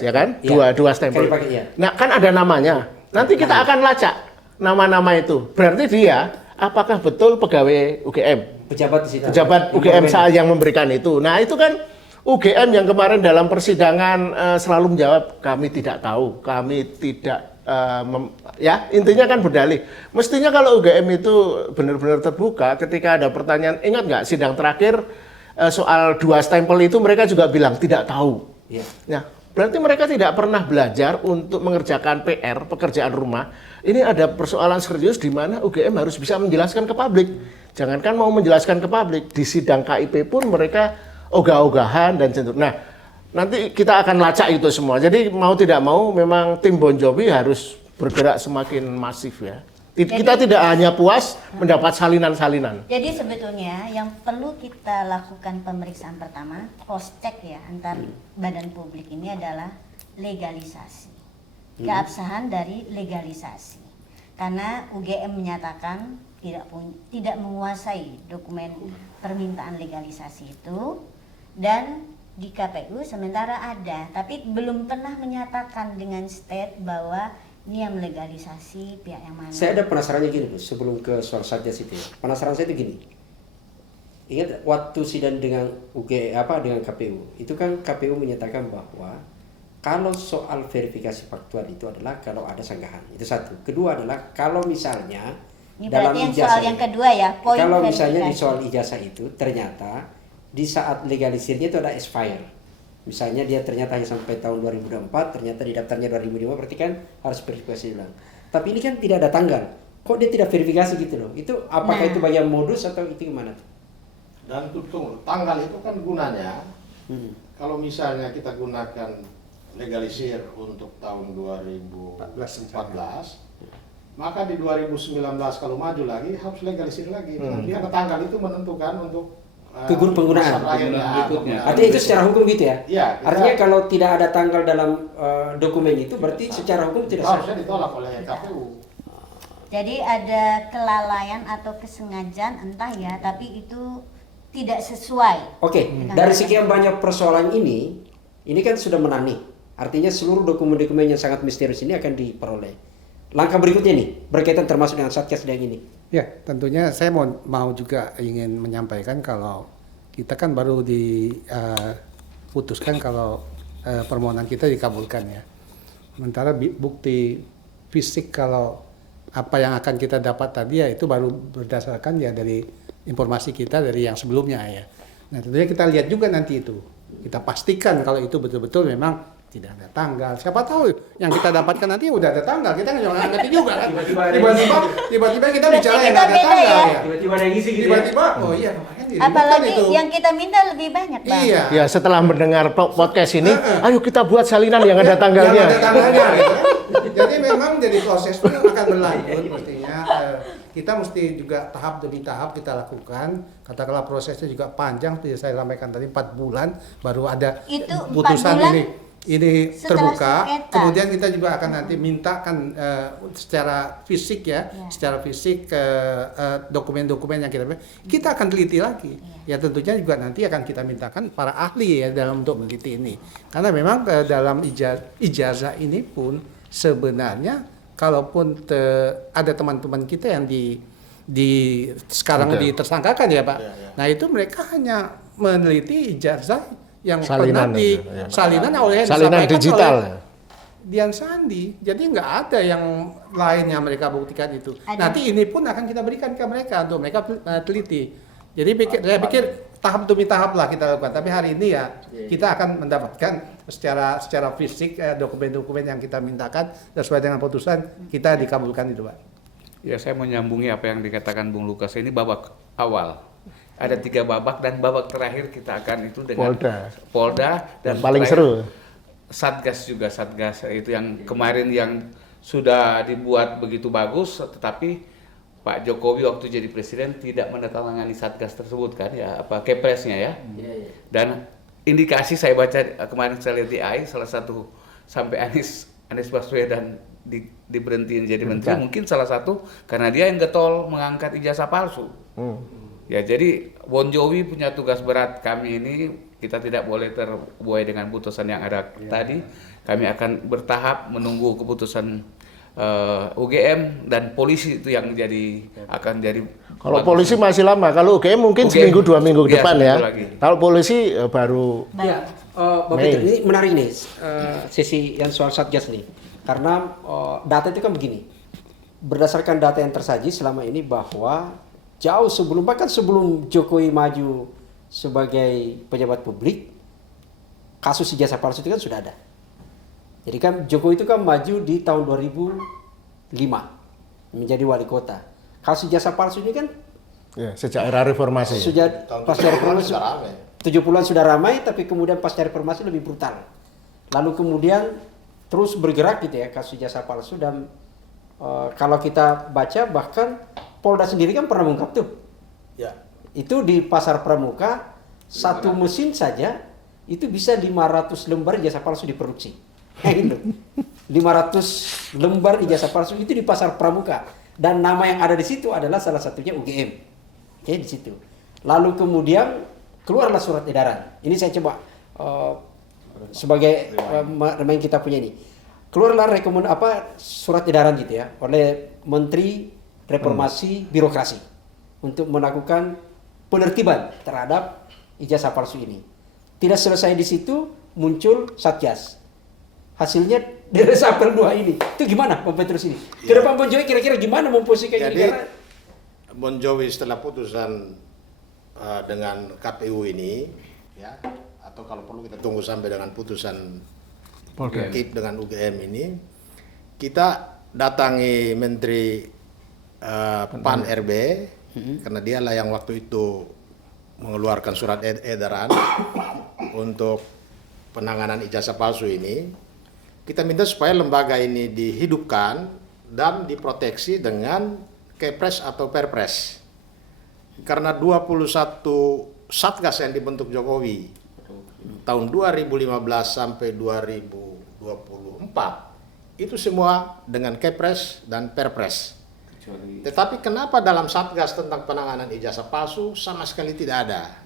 ya kan? Dua stempel. Sekali pakai, iya. Nah, kan ada namanya. Nanti kita akan lacak nama-nama itu. Berarti dia apakah betul pegawai UGM? Pejabat di situ. Pejabat UGM saat yang memberikan itu. Nah, itu kan UGM yang kemarin dalam persidangan selalu menjawab kami tidak tahu, kami tidak ya intinya kan berdalih. Mestinya kalau UGM itu benar-benar terbuka ketika ada pertanyaan, ingat nggak sidang terakhir soal 2 stempel itu mereka juga bilang tidak tahu. Iya. Nah, berarti mereka tidak pernah belajar untuk mengerjakan PR, pekerjaan rumah. Ini ada persoalan serius di mana UGM harus bisa menjelaskan ke publik. Jangankan mau menjelaskan ke publik, di sidang KIP pun mereka ogah-ogahan dan cenderung. Nah, nanti kita akan lacak itu semua. Jadi mau tidak mau memang tim Bon Jovi harus bergerak semakin masif ya. Kita tidak hanya puas mendapat salinan-salinan. Jadi sebetulnya yang perlu kita lakukan pemeriksaan pertama, cross check ya antar badan publik ini adalah legalisasi. Keabsahan dari legalisasi. Karena UGM menyatakan tidak menguasai dokumen permintaan legalisasi itu, dan di KPU sementara ada, tapi belum pernah menyatakan dengan state bahwa ini yang melegalisasi pihak yang mana. Saya ada penasarannya gini loh, sebelum ke soal Satgas itu ya. Penasaran saya itu gini. Ingat waktu sidang dengan dengan KPU, itu kan KPU menyatakan bahwa kalau soal verifikasi faktual itu adalah kalau ada sanggahan. Itu satu. Kedua adalah kalau misalnya Ini dalam berarti yang ijazah soal yang kedua ya, poin kalau misalnya di verifikasi. soal ijazah itu ternyata di saat legalisirnya itu ada expire. Misalnya dia ternyata hanya sampai tahun 2024, ternyata di daftarnya 2005, berarti kan harus verifikasi ulang. Tapi ini kan tidak ada tanggal. Kok dia tidak verifikasi gitu loh? Itu apakah itu bagian modus atau itu gimana tuh? Dan tunggu, tanggal itu kan gunanya, kalau misalnya kita gunakan legalisir untuk tahun 2014, maka di 2019 kalau maju lagi harus legalisir lagi. Karena tanggal itu menentukan untuk Penggunaan. berikutnya. Artinya itu secara hukum gitu ya? Iya. Artinya kalau tidak ada tanggal dalam dokumen itu berarti secara hukum tidak sah. harusnya ditolak oleh KPU. Jadi ada kelalaian atau kesengajaan entah ya, tapi itu tidak sesuai. Oke, dari sekian banyak persoalan ini kan sudah menang nih. Artinya seluruh dokumen-dokumen yang sangat misterius ini akan diperoleh. Langkah berikutnya nih berkaitan termasuk dengan Satgas yang ini. Ya, tentunya saya mau juga ingin menyampaikan kalau kita kan baru diputuskan kalau permohonan kita dikabulkan ya. Sementara bukti fisik kalau apa yang akan kita dapat tadi ya itu baru berdasarkan ya dari informasi kita dari yang sebelumnya ya. Nah, tentunya kita lihat juga nanti itu. Kita pastikan kalau itu betul-betul memang tidak ada tanggal. Siapa tahu yang kita dapatkan nanti udah ada tanggal. Kita nggak ngerti juga kan. Tiba-tiba kita bicara yang nggak ada beda tanggal ya. ya. Tiba-tiba ada yang ngisi gitu Tiba-tiba, oh iya kemarin diributkan Apalagi itu. yang kita minta lebih banyak, Bang. Iya. Ya setelah mendengar podcast ini, ayo kita buat salinan yang ada tanggalnya. Yang ada tanggalnya gitu kan. Jadi memang jadi proses pun akan berlanjut mestinya. Kita mesti juga tahap demi tahap kita lakukan. Katakanlah prosesnya juga panjang, seperti saya sampaikan tadi 4 bulan baru ada Itu 4 putusan bulan ini setelah terbuka. sengketa. Kemudian kita juga akan nanti mintakan secara fisik ya, secara fisik dokumen-dokumen yang kita akan teliti lagi. Ya tentunya juga nanti akan kita mintakan para ahli ya dalam untuk meneliti ini. Karena memang dalam ijazah ini pun sebenarnya kalaupun ada teman-teman kita yang sekarang ditersangkakan ya Pak. Nah itu mereka hanya meneliti ijazah yang Salinan pernah ya. salinan oleh Salinan digital. oleh Dian Sandi. Jadi nggak ada yang lain yang mereka buktikan itu. Ada. Nanti ini pun akan kita berikan ke mereka untuk mereka teliti. Jadi saya pikir tahap demi tahap lah kita lakukan. Tapi hari ini ya kita akan mendapatkan secara fisik dokumen-dokumen yang kita mintakan sesuai dengan putusan kita dikabulkan itu Pak. Ya, saya menyambungi apa yang dikatakan Bung Lukas ini babak awal. Ada 3 babak dan babak terakhir kita akan itu dengan Polda dan paling terakhir seru. Satgas itu yang kemarin yang sudah dibuat begitu bagus, tetapi Pak Jokowi waktu jadi presiden tidak menandatangani Satgas tersebut kan ya, Kepresnya ya. Dan indikasi saya baca kemarin saya lihat di AI salah satu sampai Anies Baswedan diberhentiin jadi menteri, mungkin salah satu karena dia yang getol mengangkat ijazah palsu. Ya jadi Bon Jovi punya tugas berat, kami ini Kita tidak boleh terbuai dengan putusan yang ada tadi. Kami akan bertahap menunggu keputusan UGM dan polisi itu yang akan jadi. Kalau polisi masih lama, kalau UGM mungkin UGM, seminggu 2 minggu ke iya, depan ya. seminggu lagi. Kalau polisi baru Ya, Bapak Mei. Peter, ini menarik nih sesi yang soal Satgas nih. Karena data itu kan begini. Berdasarkan data yang tersaji selama ini bahwa jauh sebelum, bahkan sebelum Jokowi maju sebagai pejabat publik, kasus ijazah palsu itu kan sudah ada. Jadi kan Jokowi itu kan maju di tahun 2005 menjadi wali kota. Kasus ijazah palsu ini kan ya, sejak era reformasi. sudah pasca reformasi sudah ramai. 70-an sudah ramai, tapi kemudian pasca reformasi lebih brutal. Lalu kemudian terus bergerak gitu ya kasus ijazah palsu, dan kalau kita baca bahkan Polda sendiri kan pernah mengungkap tuh. Ya. Itu di Pasar Pramuka satu mesin saja itu bisa 500 lembar ijazah palsu diproduksi. Gitu. 500 lembar ijazah palsu itu di Pasar Pramuka, dan nama yang ada di situ adalah salah satunya UGM. Oke, di situ. Lalu kemudian keluarlah surat edaran. Ini saya coba sebagai remain kita punya ini. Keluarlah surat edaran gitu ya oleh Menteri Reformasi Birokrasi untuk melakukan penertiban terhadap ijazah palsu ini. Tidak selesai di situ, muncul Satgas. Hasilnya di resapel 2 ini. Itu gimana Pak Petrus ini? Ke depan Bon Jovi kira-kira gimana memposisikan ini? Jadi Bon Jovi setelah putusan dengan KPU ini, ya, atau kalau perlu kita tunggu sampai dengan putusan KIP dengan UGM ini, kita datangi Menteri PAN RB, karena dialah yang waktu itu mengeluarkan surat edaran untuk penanganan ijazah palsu ini. Kita minta supaya lembaga ini dihidupkan dan diproteksi dengan Kepres atau Perpres. Karena 21 Satgas yang dibentuk Jokowi tahun 2015 sampai 2024 itu semua dengan Kepres dan Perpres. Tetapi kenapa dalam Satgas tentang penanganan ijazah palsu sama sekali tidak ada,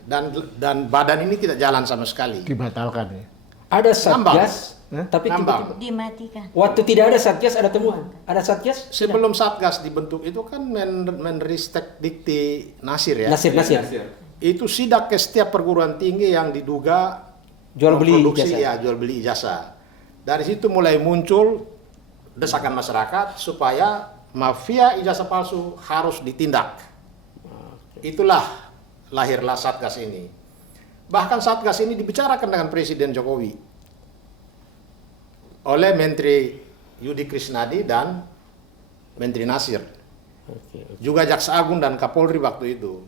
dan badan ini tidak jalan sama sekali. Dibatalkan ya. Ada Satgas, tapi Ngambang. Dimatikan. waktu tidak ada Satgas ada temuan. Ada Satgas? Sebelum Satgas dibentuk itu kan Menristek Dikti Nasir ya. Nasir. Itu sidak ke setiap perguruan tinggi yang diduga Jual beli memproduksi, ijazah. ya, jual beli ijazah. Dari situ mulai muncul desakan masyarakat supaya mafia ijazah palsu harus ditindak. Itulah lahirlah Satgas ini. Bahkan Satgas ini dibicarakan dengan Presiden Jokowi oleh Menteri Yudi Krisnadi dan Menteri Nasir. Juga Jaksa Agung dan Kapolri waktu itu.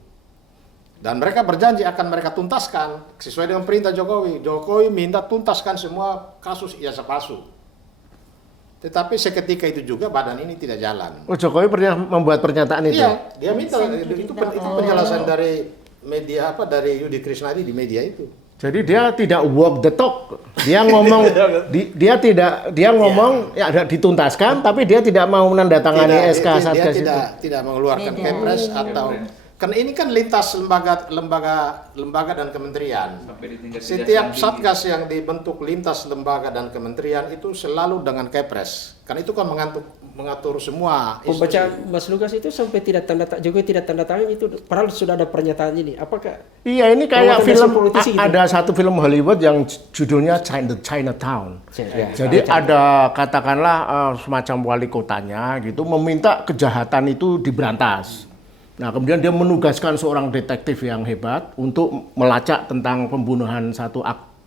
Dan mereka berjanji akan mereka tuntaskan sesuai dengan perintah Jokowi. Jokowi minta tuntaskan semua kasus ijazah palsu. Tetapi seketika itu juga badan ini tidak jalan. Oh, Jokowi pernah membuat pernyataan itu. Iya, dia minta itu penjelasan dari media dari Yudi Krisnadi di media itu. Jadi dia tidak walk the talk. Dia ngomong dia ngomong ya ada dituntaskan, tapi dia tidak mau menandatangani SK Satgas itu. Tidak mengeluarkan Kepres atau karena ini kan lintas lembaga dan kementerian. Setiap Satgas yang dibentuk lintas lembaga dan kementerian itu selalu dengan Kepres. Karena itu kan mengatur semua. Pembacaan Mas Lukas itu sampai Jokowi tidak tanda tangan itu, padahal sudah ada pernyataan ini. Apakah? Iya, ini kayak film politisi gitu? ada satu film Hollywood yang judulnya Chinatown. Ya, Jadi ada katakanlah semacam wali kotanya gitu meminta kejahatan itu diberantas. Nah, kemudian dia menugaskan seorang detektif yang hebat untuk melacak tentang pembunuhan satu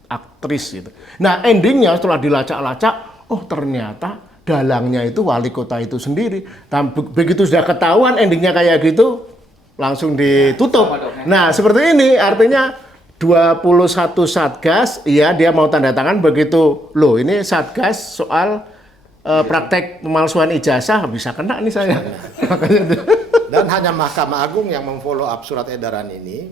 aktris gitu. Nah, endingnya setelah dilacak-lacak, oh ternyata dalangnya itu wali kota itu sendiri. Dan begitu sudah ketahuan endingnya kayak gitu, langsung ditutup. Nah, seperti ini artinya 21 Satgas, ya dia mau tanda tangan begitu. Loh, ini Satgas soal praktek pemalsuan ijazah bisa kena nih saya. Dan hanya Mahkamah Agung yang memfollow up surat edaran ini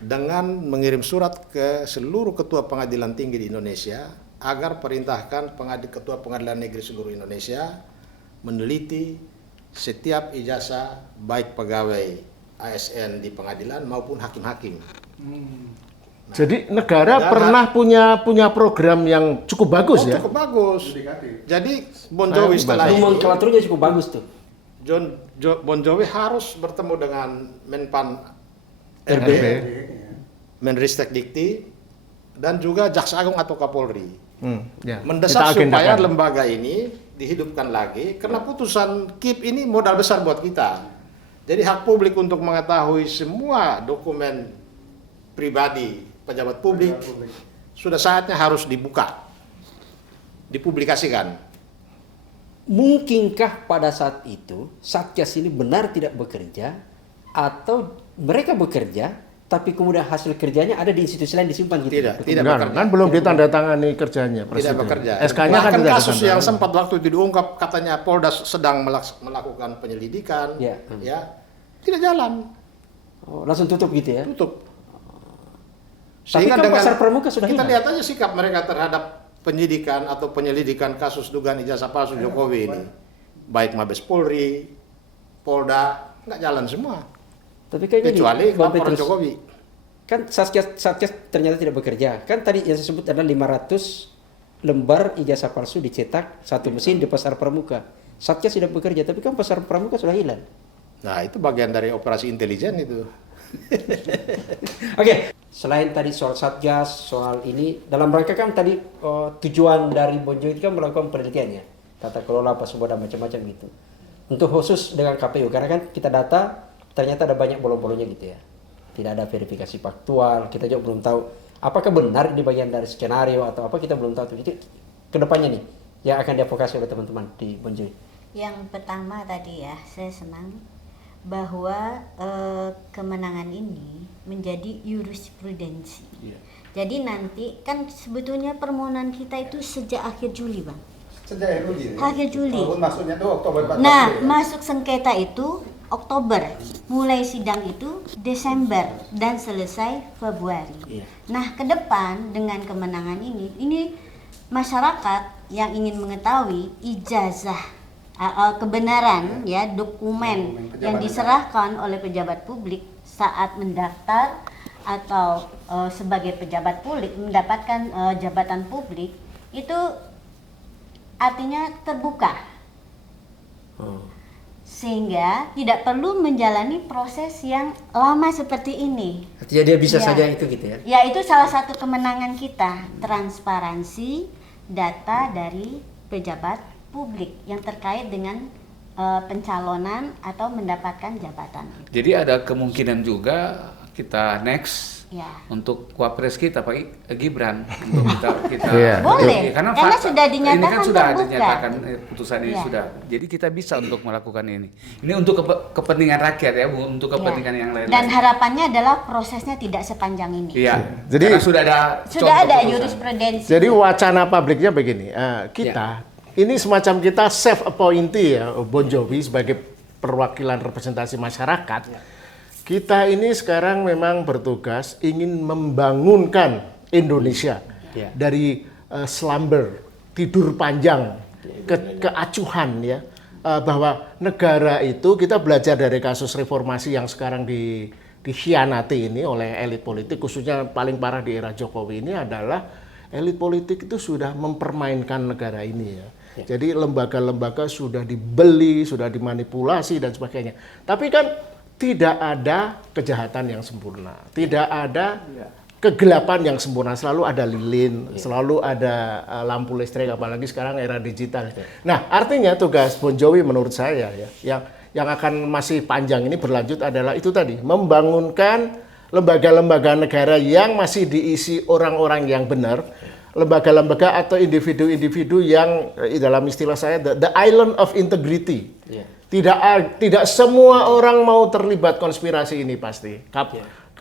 dengan mengirim surat ke seluruh ketua pengadilan tinggi di Indonesia agar perintahkan ketua pengadilan negeri seluruh Indonesia meneliti setiap ijazah baik pegawai ASN di pengadilan maupun hakim-hakim. Jadi negara pernah punya program yang cukup bagus ya. Cukup bagus. Jadi Bon Jovi setelah ini, Nomenklaturnya cukup bagus tuh. Bon Jovi harus bertemu dengan Menpan RB, Menristek Dikti, dan juga Jaksa Agung atau Kapolri. Ya. Mendesak Kita supaya agendakan. lembaga ini dihidupkan lagi, karena putusan KIP ini modal besar buat kita. Jadi hak publik untuk mengetahui semua dokumen pribadi pejabat publik sudah saatnya harus dibuka, dipublikasikan. Mungkinkah pada saat itu Satgas ini benar tidak bekerja, atau mereka bekerja tapi kemudian hasil kerjanya ada di institusi lain disimpan gitu? Tidak Enggak, bekerja. kan belum ditandatangani kerjanya Tidak Presiden. bekerja. SK-nya kan Bahkan tidak kasus yang ditandatangani. sempat waktu itu diungkap katanya Polda sedang melakukan penyelidikan, Ya. ya tidak jalan, Oh, langsung tutup gitu ya? tutup. Tapi kan pasar pramuka sudah kita hilang. lihat aja sikap mereka terhadap penyidikan atau penyelidikan kasus dugaan ijazah palsu Jokowi ini, baik Mabes Polri, Polda, nggak jalan semua. Tapi kayaknya Kecuali Bang laporan Petrus, Jokowi. kan Satgas ternyata tidak bekerja. Kan tadi yang saya sebut adalah 500 lembar ijazah palsu dicetak satu mesin di pasar pramuka. Satgas tidak bekerja, tapi kan pasar pramuka sudah hilang. Nah itu bagian dari operasi intelijen itu. Oke, selain tadi soal Satgas, soal ini, dalam rangka kan tadi tujuan dari Bon Jovi itu kan melakukan penelitiannya, tata kelola apa semua dan macam-macam gitu. Untuk khusus dengan KPU, karena kan kita data ternyata ada banyak bolong-bolongnya gitu ya. Tidak ada verifikasi faktual, kita juga belum tahu apakah benar ini bagian dari skenario atau apa, kita belum tahu. Itu kedepannya nih yang akan diadvokasi oleh teman-teman di Bon Jovi. Yang pertama tadi ya, saya senang bahwa kemenangan ini menjadi jurisprudensi. Jadi nanti kan sebetulnya permohonan kita itu sejak akhir Juli, Bang. Sejak Juli. Akhir Juli. Walaupun masuknya tuh Oktober 14. Nah, masuk sengketa itu Oktober, mulai sidang itu Desember dan selesai Februari. Iya. Nah, ke depan dengan kemenangan ini masyarakat yang ingin mengetahui ijazah kebenaran ya dokumen yang diserahkan oleh pejabat publik saat mendaftar atau sebagai pejabat publik mendapatkan jabatan publik itu artinya terbuka. Sehingga tidak perlu menjalani proses yang lama seperti ini. Artinya dia bisa Ya. saja itu gitu ya. Ya, itu salah satu kemenangan kita, transparansi data dari pejabat publik yang terkait dengan pencalonan atau mendapatkan jabatan. Jadi ada kemungkinan juga kita next Ya. untuk wapres kita Pak Gibran untuk kita Iya. Boleh, karena sudah ini dinyatakan kan sudah terbuka. dinyatakan putusan ini Iya. sudah. Jadi kita bisa untuk melakukan ini. Ini untuk kepentingan rakyat ya, Bu, untuk kepentingan yang lain. Dan harapannya adalah prosesnya tidak sepanjang ini. Iya. Jadi- Karena sudah ada Sudah ada putusan. jurisprudensi. Jadi wacana publiknya begini, kita ini semacam kita self appointee ya Bon Jovi sebagai perwakilan representasi masyarakat. Kita ini sekarang memang bertugas ingin membangunkan Indonesia Ya. dari slumber, tidur panjang, keacuhan ya, bahwa negara itu kita belajar dari kasus reformasi yang sekarang dikhianati ini oleh elit politik, khususnya paling parah di era Jokowi ini adalah elit politik itu sudah mempermainkan negara ini ya. Jadi lembaga-lembaga sudah dibeli, sudah dimanipulasi dan sebagainya. Tapi kan tidak ada kejahatan yang sempurna, tidak ada kegelapan yang sempurna, selalu ada lilin, selalu ada lampu listrik, apalagi sekarang era digital. Nah, artinya tugas Bon Jovi menurut saya ya, yang akan masih panjang ini berlanjut adalah itu tadi, membangunkan lembaga-lembaga negara yang masih diisi orang-orang yang benar, lembaga-lembaga atau individu-individu yang dalam istilah saya the island of integrity. Tidak semua orang mau terlibat konspirasi ini pasti.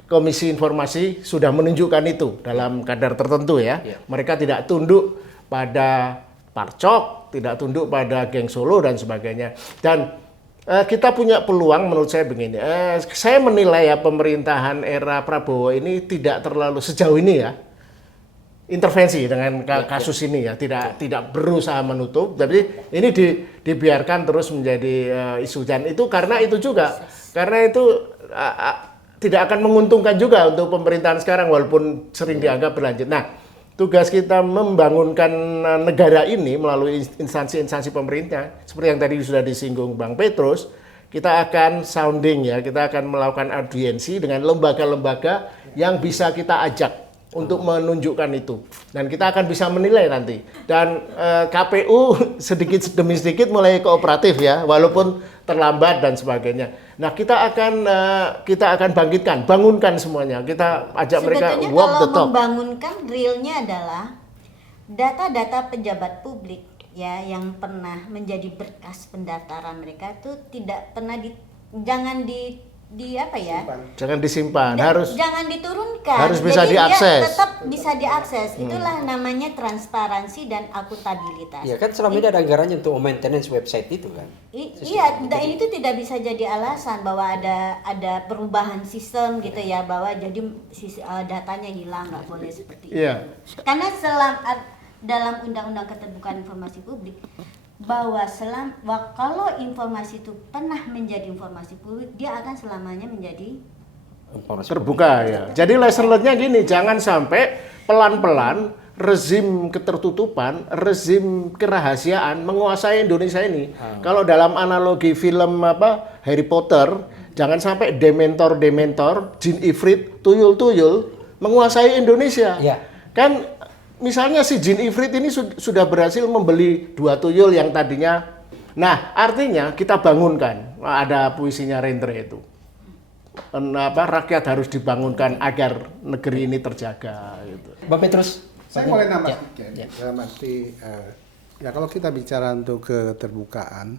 Komisi Informasi sudah menunjukkan itu dalam kadar tertentu ya. Mereka tidak tunduk pada Parcok, tidak tunduk pada geng Solo dan sebagainya. Dan kita punya peluang menurut saya begini. Saya menilai ya pemerintahan era Prabowo ini tidak terlalu sejauh ini ya intervensi dengan kasus ini ya, tidak berusaha menutup, tapi ini dibiarkan terus menjadi isu, dan itu karena itu juga, karena itu tidak akan menguntungkan juga untuk pemerintahan sekarang walaupun sering dianggap berlanjut. Nah, tugas kita membangunkan negara ini melalui instansi-instansi pemerintah seperti yang tadi sudah disinggung Bang Petrus, kita akan sounding ya, kita akan melakukan audiensi dengan lembaga-lembaga yang bisa kita ajak untuk menunjukkan itu, dan kita akan bisa menilai nanti. Dan KPU sedikit demi sedikit mulai kooperatif ya, walaupun terlambat dan sebagainya. Nah, kita akan bangunkan semuanya. Kita ajak mereka Sebetulnya walk the kalau talk. membangunkan realnya adalah data-data pejabat publik ya yang pernah menjadi berkas pendaftaran mereka itu tidak pernah jangan Jangan disimpan, harus jangan diturunkan. harus bisa Jadi dia diakses. tetap bisa diakses. Itulah namanya transparansi dan akuntabilitas. Iya kan selama ini ada anggarannya untuk maintenance website itu kan. Iya, itu tidak bisa jadi alasan bahwa ada perubahan sistem gitu ya, bahwa jadi datanya hilang, nggak boleh seperti itu. Iya. Karena dalam Undang-Undang Keterbukaan Informasi Publik bahwa kalau informasi itu pernah menjadi informasi publik, dia akan selamanya menjadi Terbuka ya. Jadi lesson learn-nya gini, jangan sampai pelan-pelan rezim ketertutupan, rezim kerahasiaan menguasai Indonesia ini. Kalau dalam analogi film Harry Potter, jangan sampai dementor, jin ifrit, tuyul menguasai Indonesia. Iya. Kan misalnya si jin ifrit ini sudah berhasil membeli 2 tuyul yang tadinya. Nah, artinya kita bangunkan. Ada puisinya Rendre itu. Rakyat harus dibangunkan agar negeri ini terjaga gitu. Bang Petrus, Saya boleh nambah Ya, sedikit. ya. Dalam arti ya kalau kita bicara untuk keterbukaan,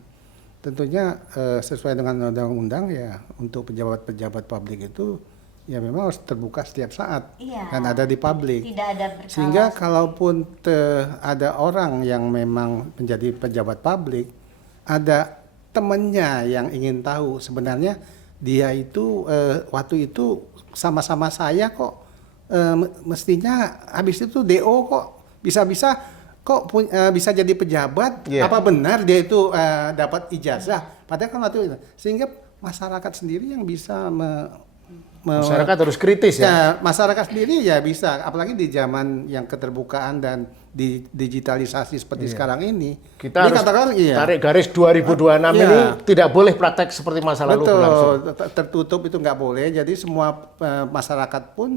tentunya sesuai dengan undang-undang ya untuk pejabat-pejabat publik itu ya memang harus terbuka setiap saat Iya. dan ada di publik. tidak ada berkala. Sehingga kalaupun ada orang yang memang menjadi pejabat publik, ada temannya yang ingin tahu sebenarnya dia itu waktu itu sama-sama saya kok mestinya habis itu DO kok bisa-bisa kok bisa jadi pejabat. Yeah. Apa benar dia itu dapat ijazah? Padahal kan waktu itu sehingga masyarakat sendiri yang bisa Masyarakat harus kritis ya. ya, masyarakat sendiri ya bisa, apalagi di zaman yang keterbukaan dan di digitalisasi seperti sekarang ini. Kita Ini harus katakan, iya. tarik garis 2026 Iya. ini tidak boleh praktek seperti masa lalu berlangsung. Betul, tertutup itu nggak boleh. Jadi semua masyarakat pun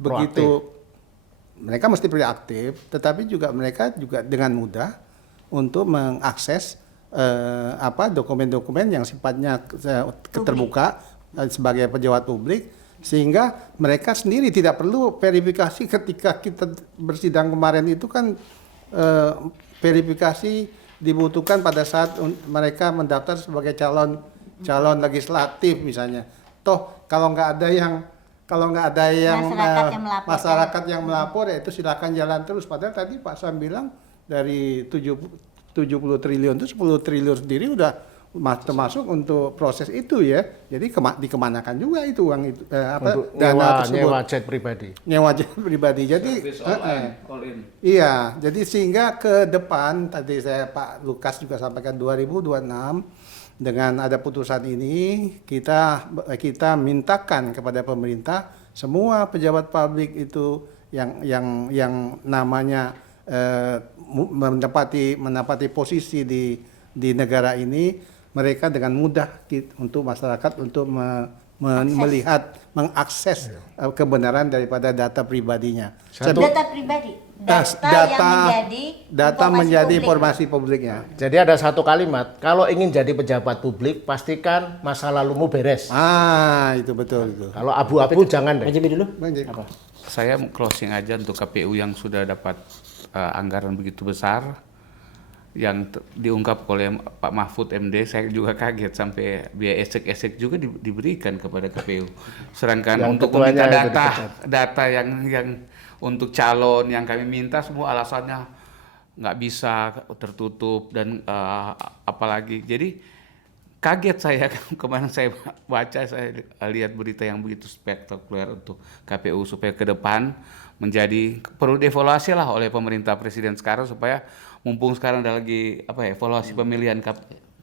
begitu mereka mesti proaktif, tetapi juga mereka juga dengan mudah untuk mengakses dokumen-dokumen yang sifatnya terbuka sebagai pejabat publik, sehingga mereka sendiri tidak perlu verifikasi. Ketika kita bersidang kemarin itu kan verifikasi dibutuhkan pada saat mereka mendaftar sebagai calon legislatif misalnya. Toh kalau nggak ada yang masyarakat yang melapor ya itu silakan jalan terus. Padahal tadi Pak Sam bilang dari 70 triliun itu 10 triliun sendiri udah termasuk untuk proses itu ya. Jadi dikemanakan juga itu uang itu Untuk dana tersebut. nyewa jet pribadi. Nyewa jet pribadi. Jadi all in. iya, jadi sehingga ke depan tadi Pak Lukas juga sampaikan 2026 dengan ada putusan ini kita mintakan kepada pemerintah semua pejabat publik itu yang namanya menempati posisi di negara ini, mereka dengan mudah untuk masyarakat untuk melihat, mengakses kebenaran daripada data pribadinya. Data pribadi, data yang menjadi informasi publiknya. Jadi ada satu kalimat, kalau ingin jadi pejabat publik pastikan masa lalumu beres. Itu betul itu. Kalau abu-abu jangan deh. Bang Jimmy dulu. Apa? Saya closing aja untuk KPU yang sudah dapat anggaran begitu besar yang diungkap oleh Pak Mahfud MD. Saya juga kaget sampai biaya esek-esek juga diberikan kepada KPU. Sedangkan Yang untuk ketuanya meminta itu data yang untuk calon yang kami minta semua alasannya nggak bisa, tertutup dan apalagi. Jadi kaget saya kemarin saya baca, saya lihat berita yang begitu spektakuler untuk KPU supaya ke depan menjadi perlu dievaluasi lah oleh pemerintah presiden sekarang supaya mumpung sekarang ada lagi evaluasi pemilihan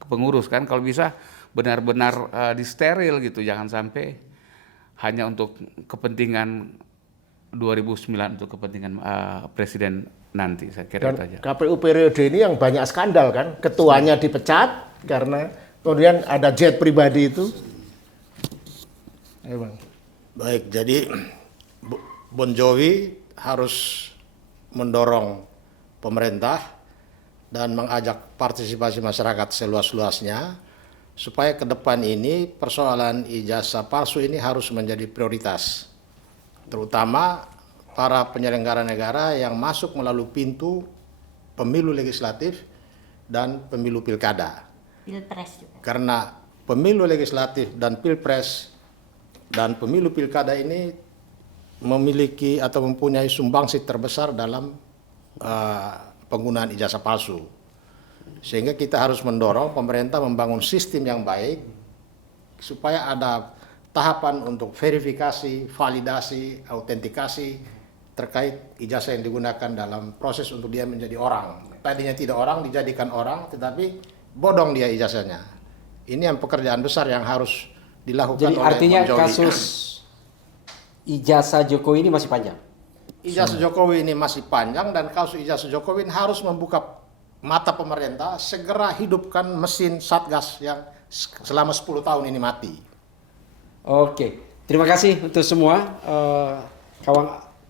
pengurus kan, kalau bisa benar-benar disteril gitu, jangan sampai hanya untuk kepentingan 2009 untuk kepentingan presiden nanti, saya kira itu aja. Dan KPU periode ini yang banyak skandal kan, ketuanya dipecat karena kemudian ada jet pribadi itu. Ayo Bang. Baik, jadi Bon Jovi harus mendorong pemerintah dan mengajak partisipasi masyarakat seluas-luasnya supaya ke depan ini persoalan ijazah palsu ini harus menjadi prioritas. Terutama para penyelenggara negara yang masuk melalui pintu pemilu legislatif dan pemilu pilkada. Pilpres juga. Karena pemilu legislatif dan pilpres dan pemilu pilkada ini memiliki atau mempunyai sumbangsi terbesar dalam penggunaan ijazah palsu. Sehingga kita harus mendorong pemerintah membangun sistem yang baik supaya ada tahapan untuk verifikasi, validasi, autentikasi terkait ijazah yang digunakan dalam proses untuk dia menjadi orang. Tadinya tidak orang, dijadikan orang, tetapi bodong dia ijazahnya. Ini yang pekerjaan besar yang harus dilakukan Jadi oleh artinya Bon Jovi. kasus ijazah Jokowi ini masih panjang. Ijazah Jokowi ini masih panjang dan kasus ijazah Jokowi ini harus membuka mata pemerintah segera hidupkan mesin Satgas yang selama 10 tahun ini mati. Oke, terima kasih untuk semua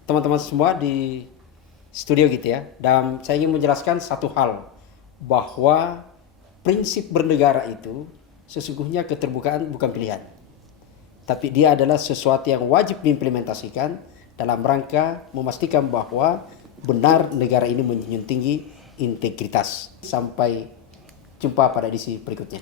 teman-teman semua di studio gitu ya. Dan saya ingin menjelaskan satu hal, bahwa prinsip bernegara itu sesungguhnya keterbukaan bukan pilihan, tapi dia adalah sesuatu yang wajib diimplementasikan dalam rangka memastikan bahwa benar negara ini menjunjung tinggi integritas. Sampai jumpa pada edisi berikutnya.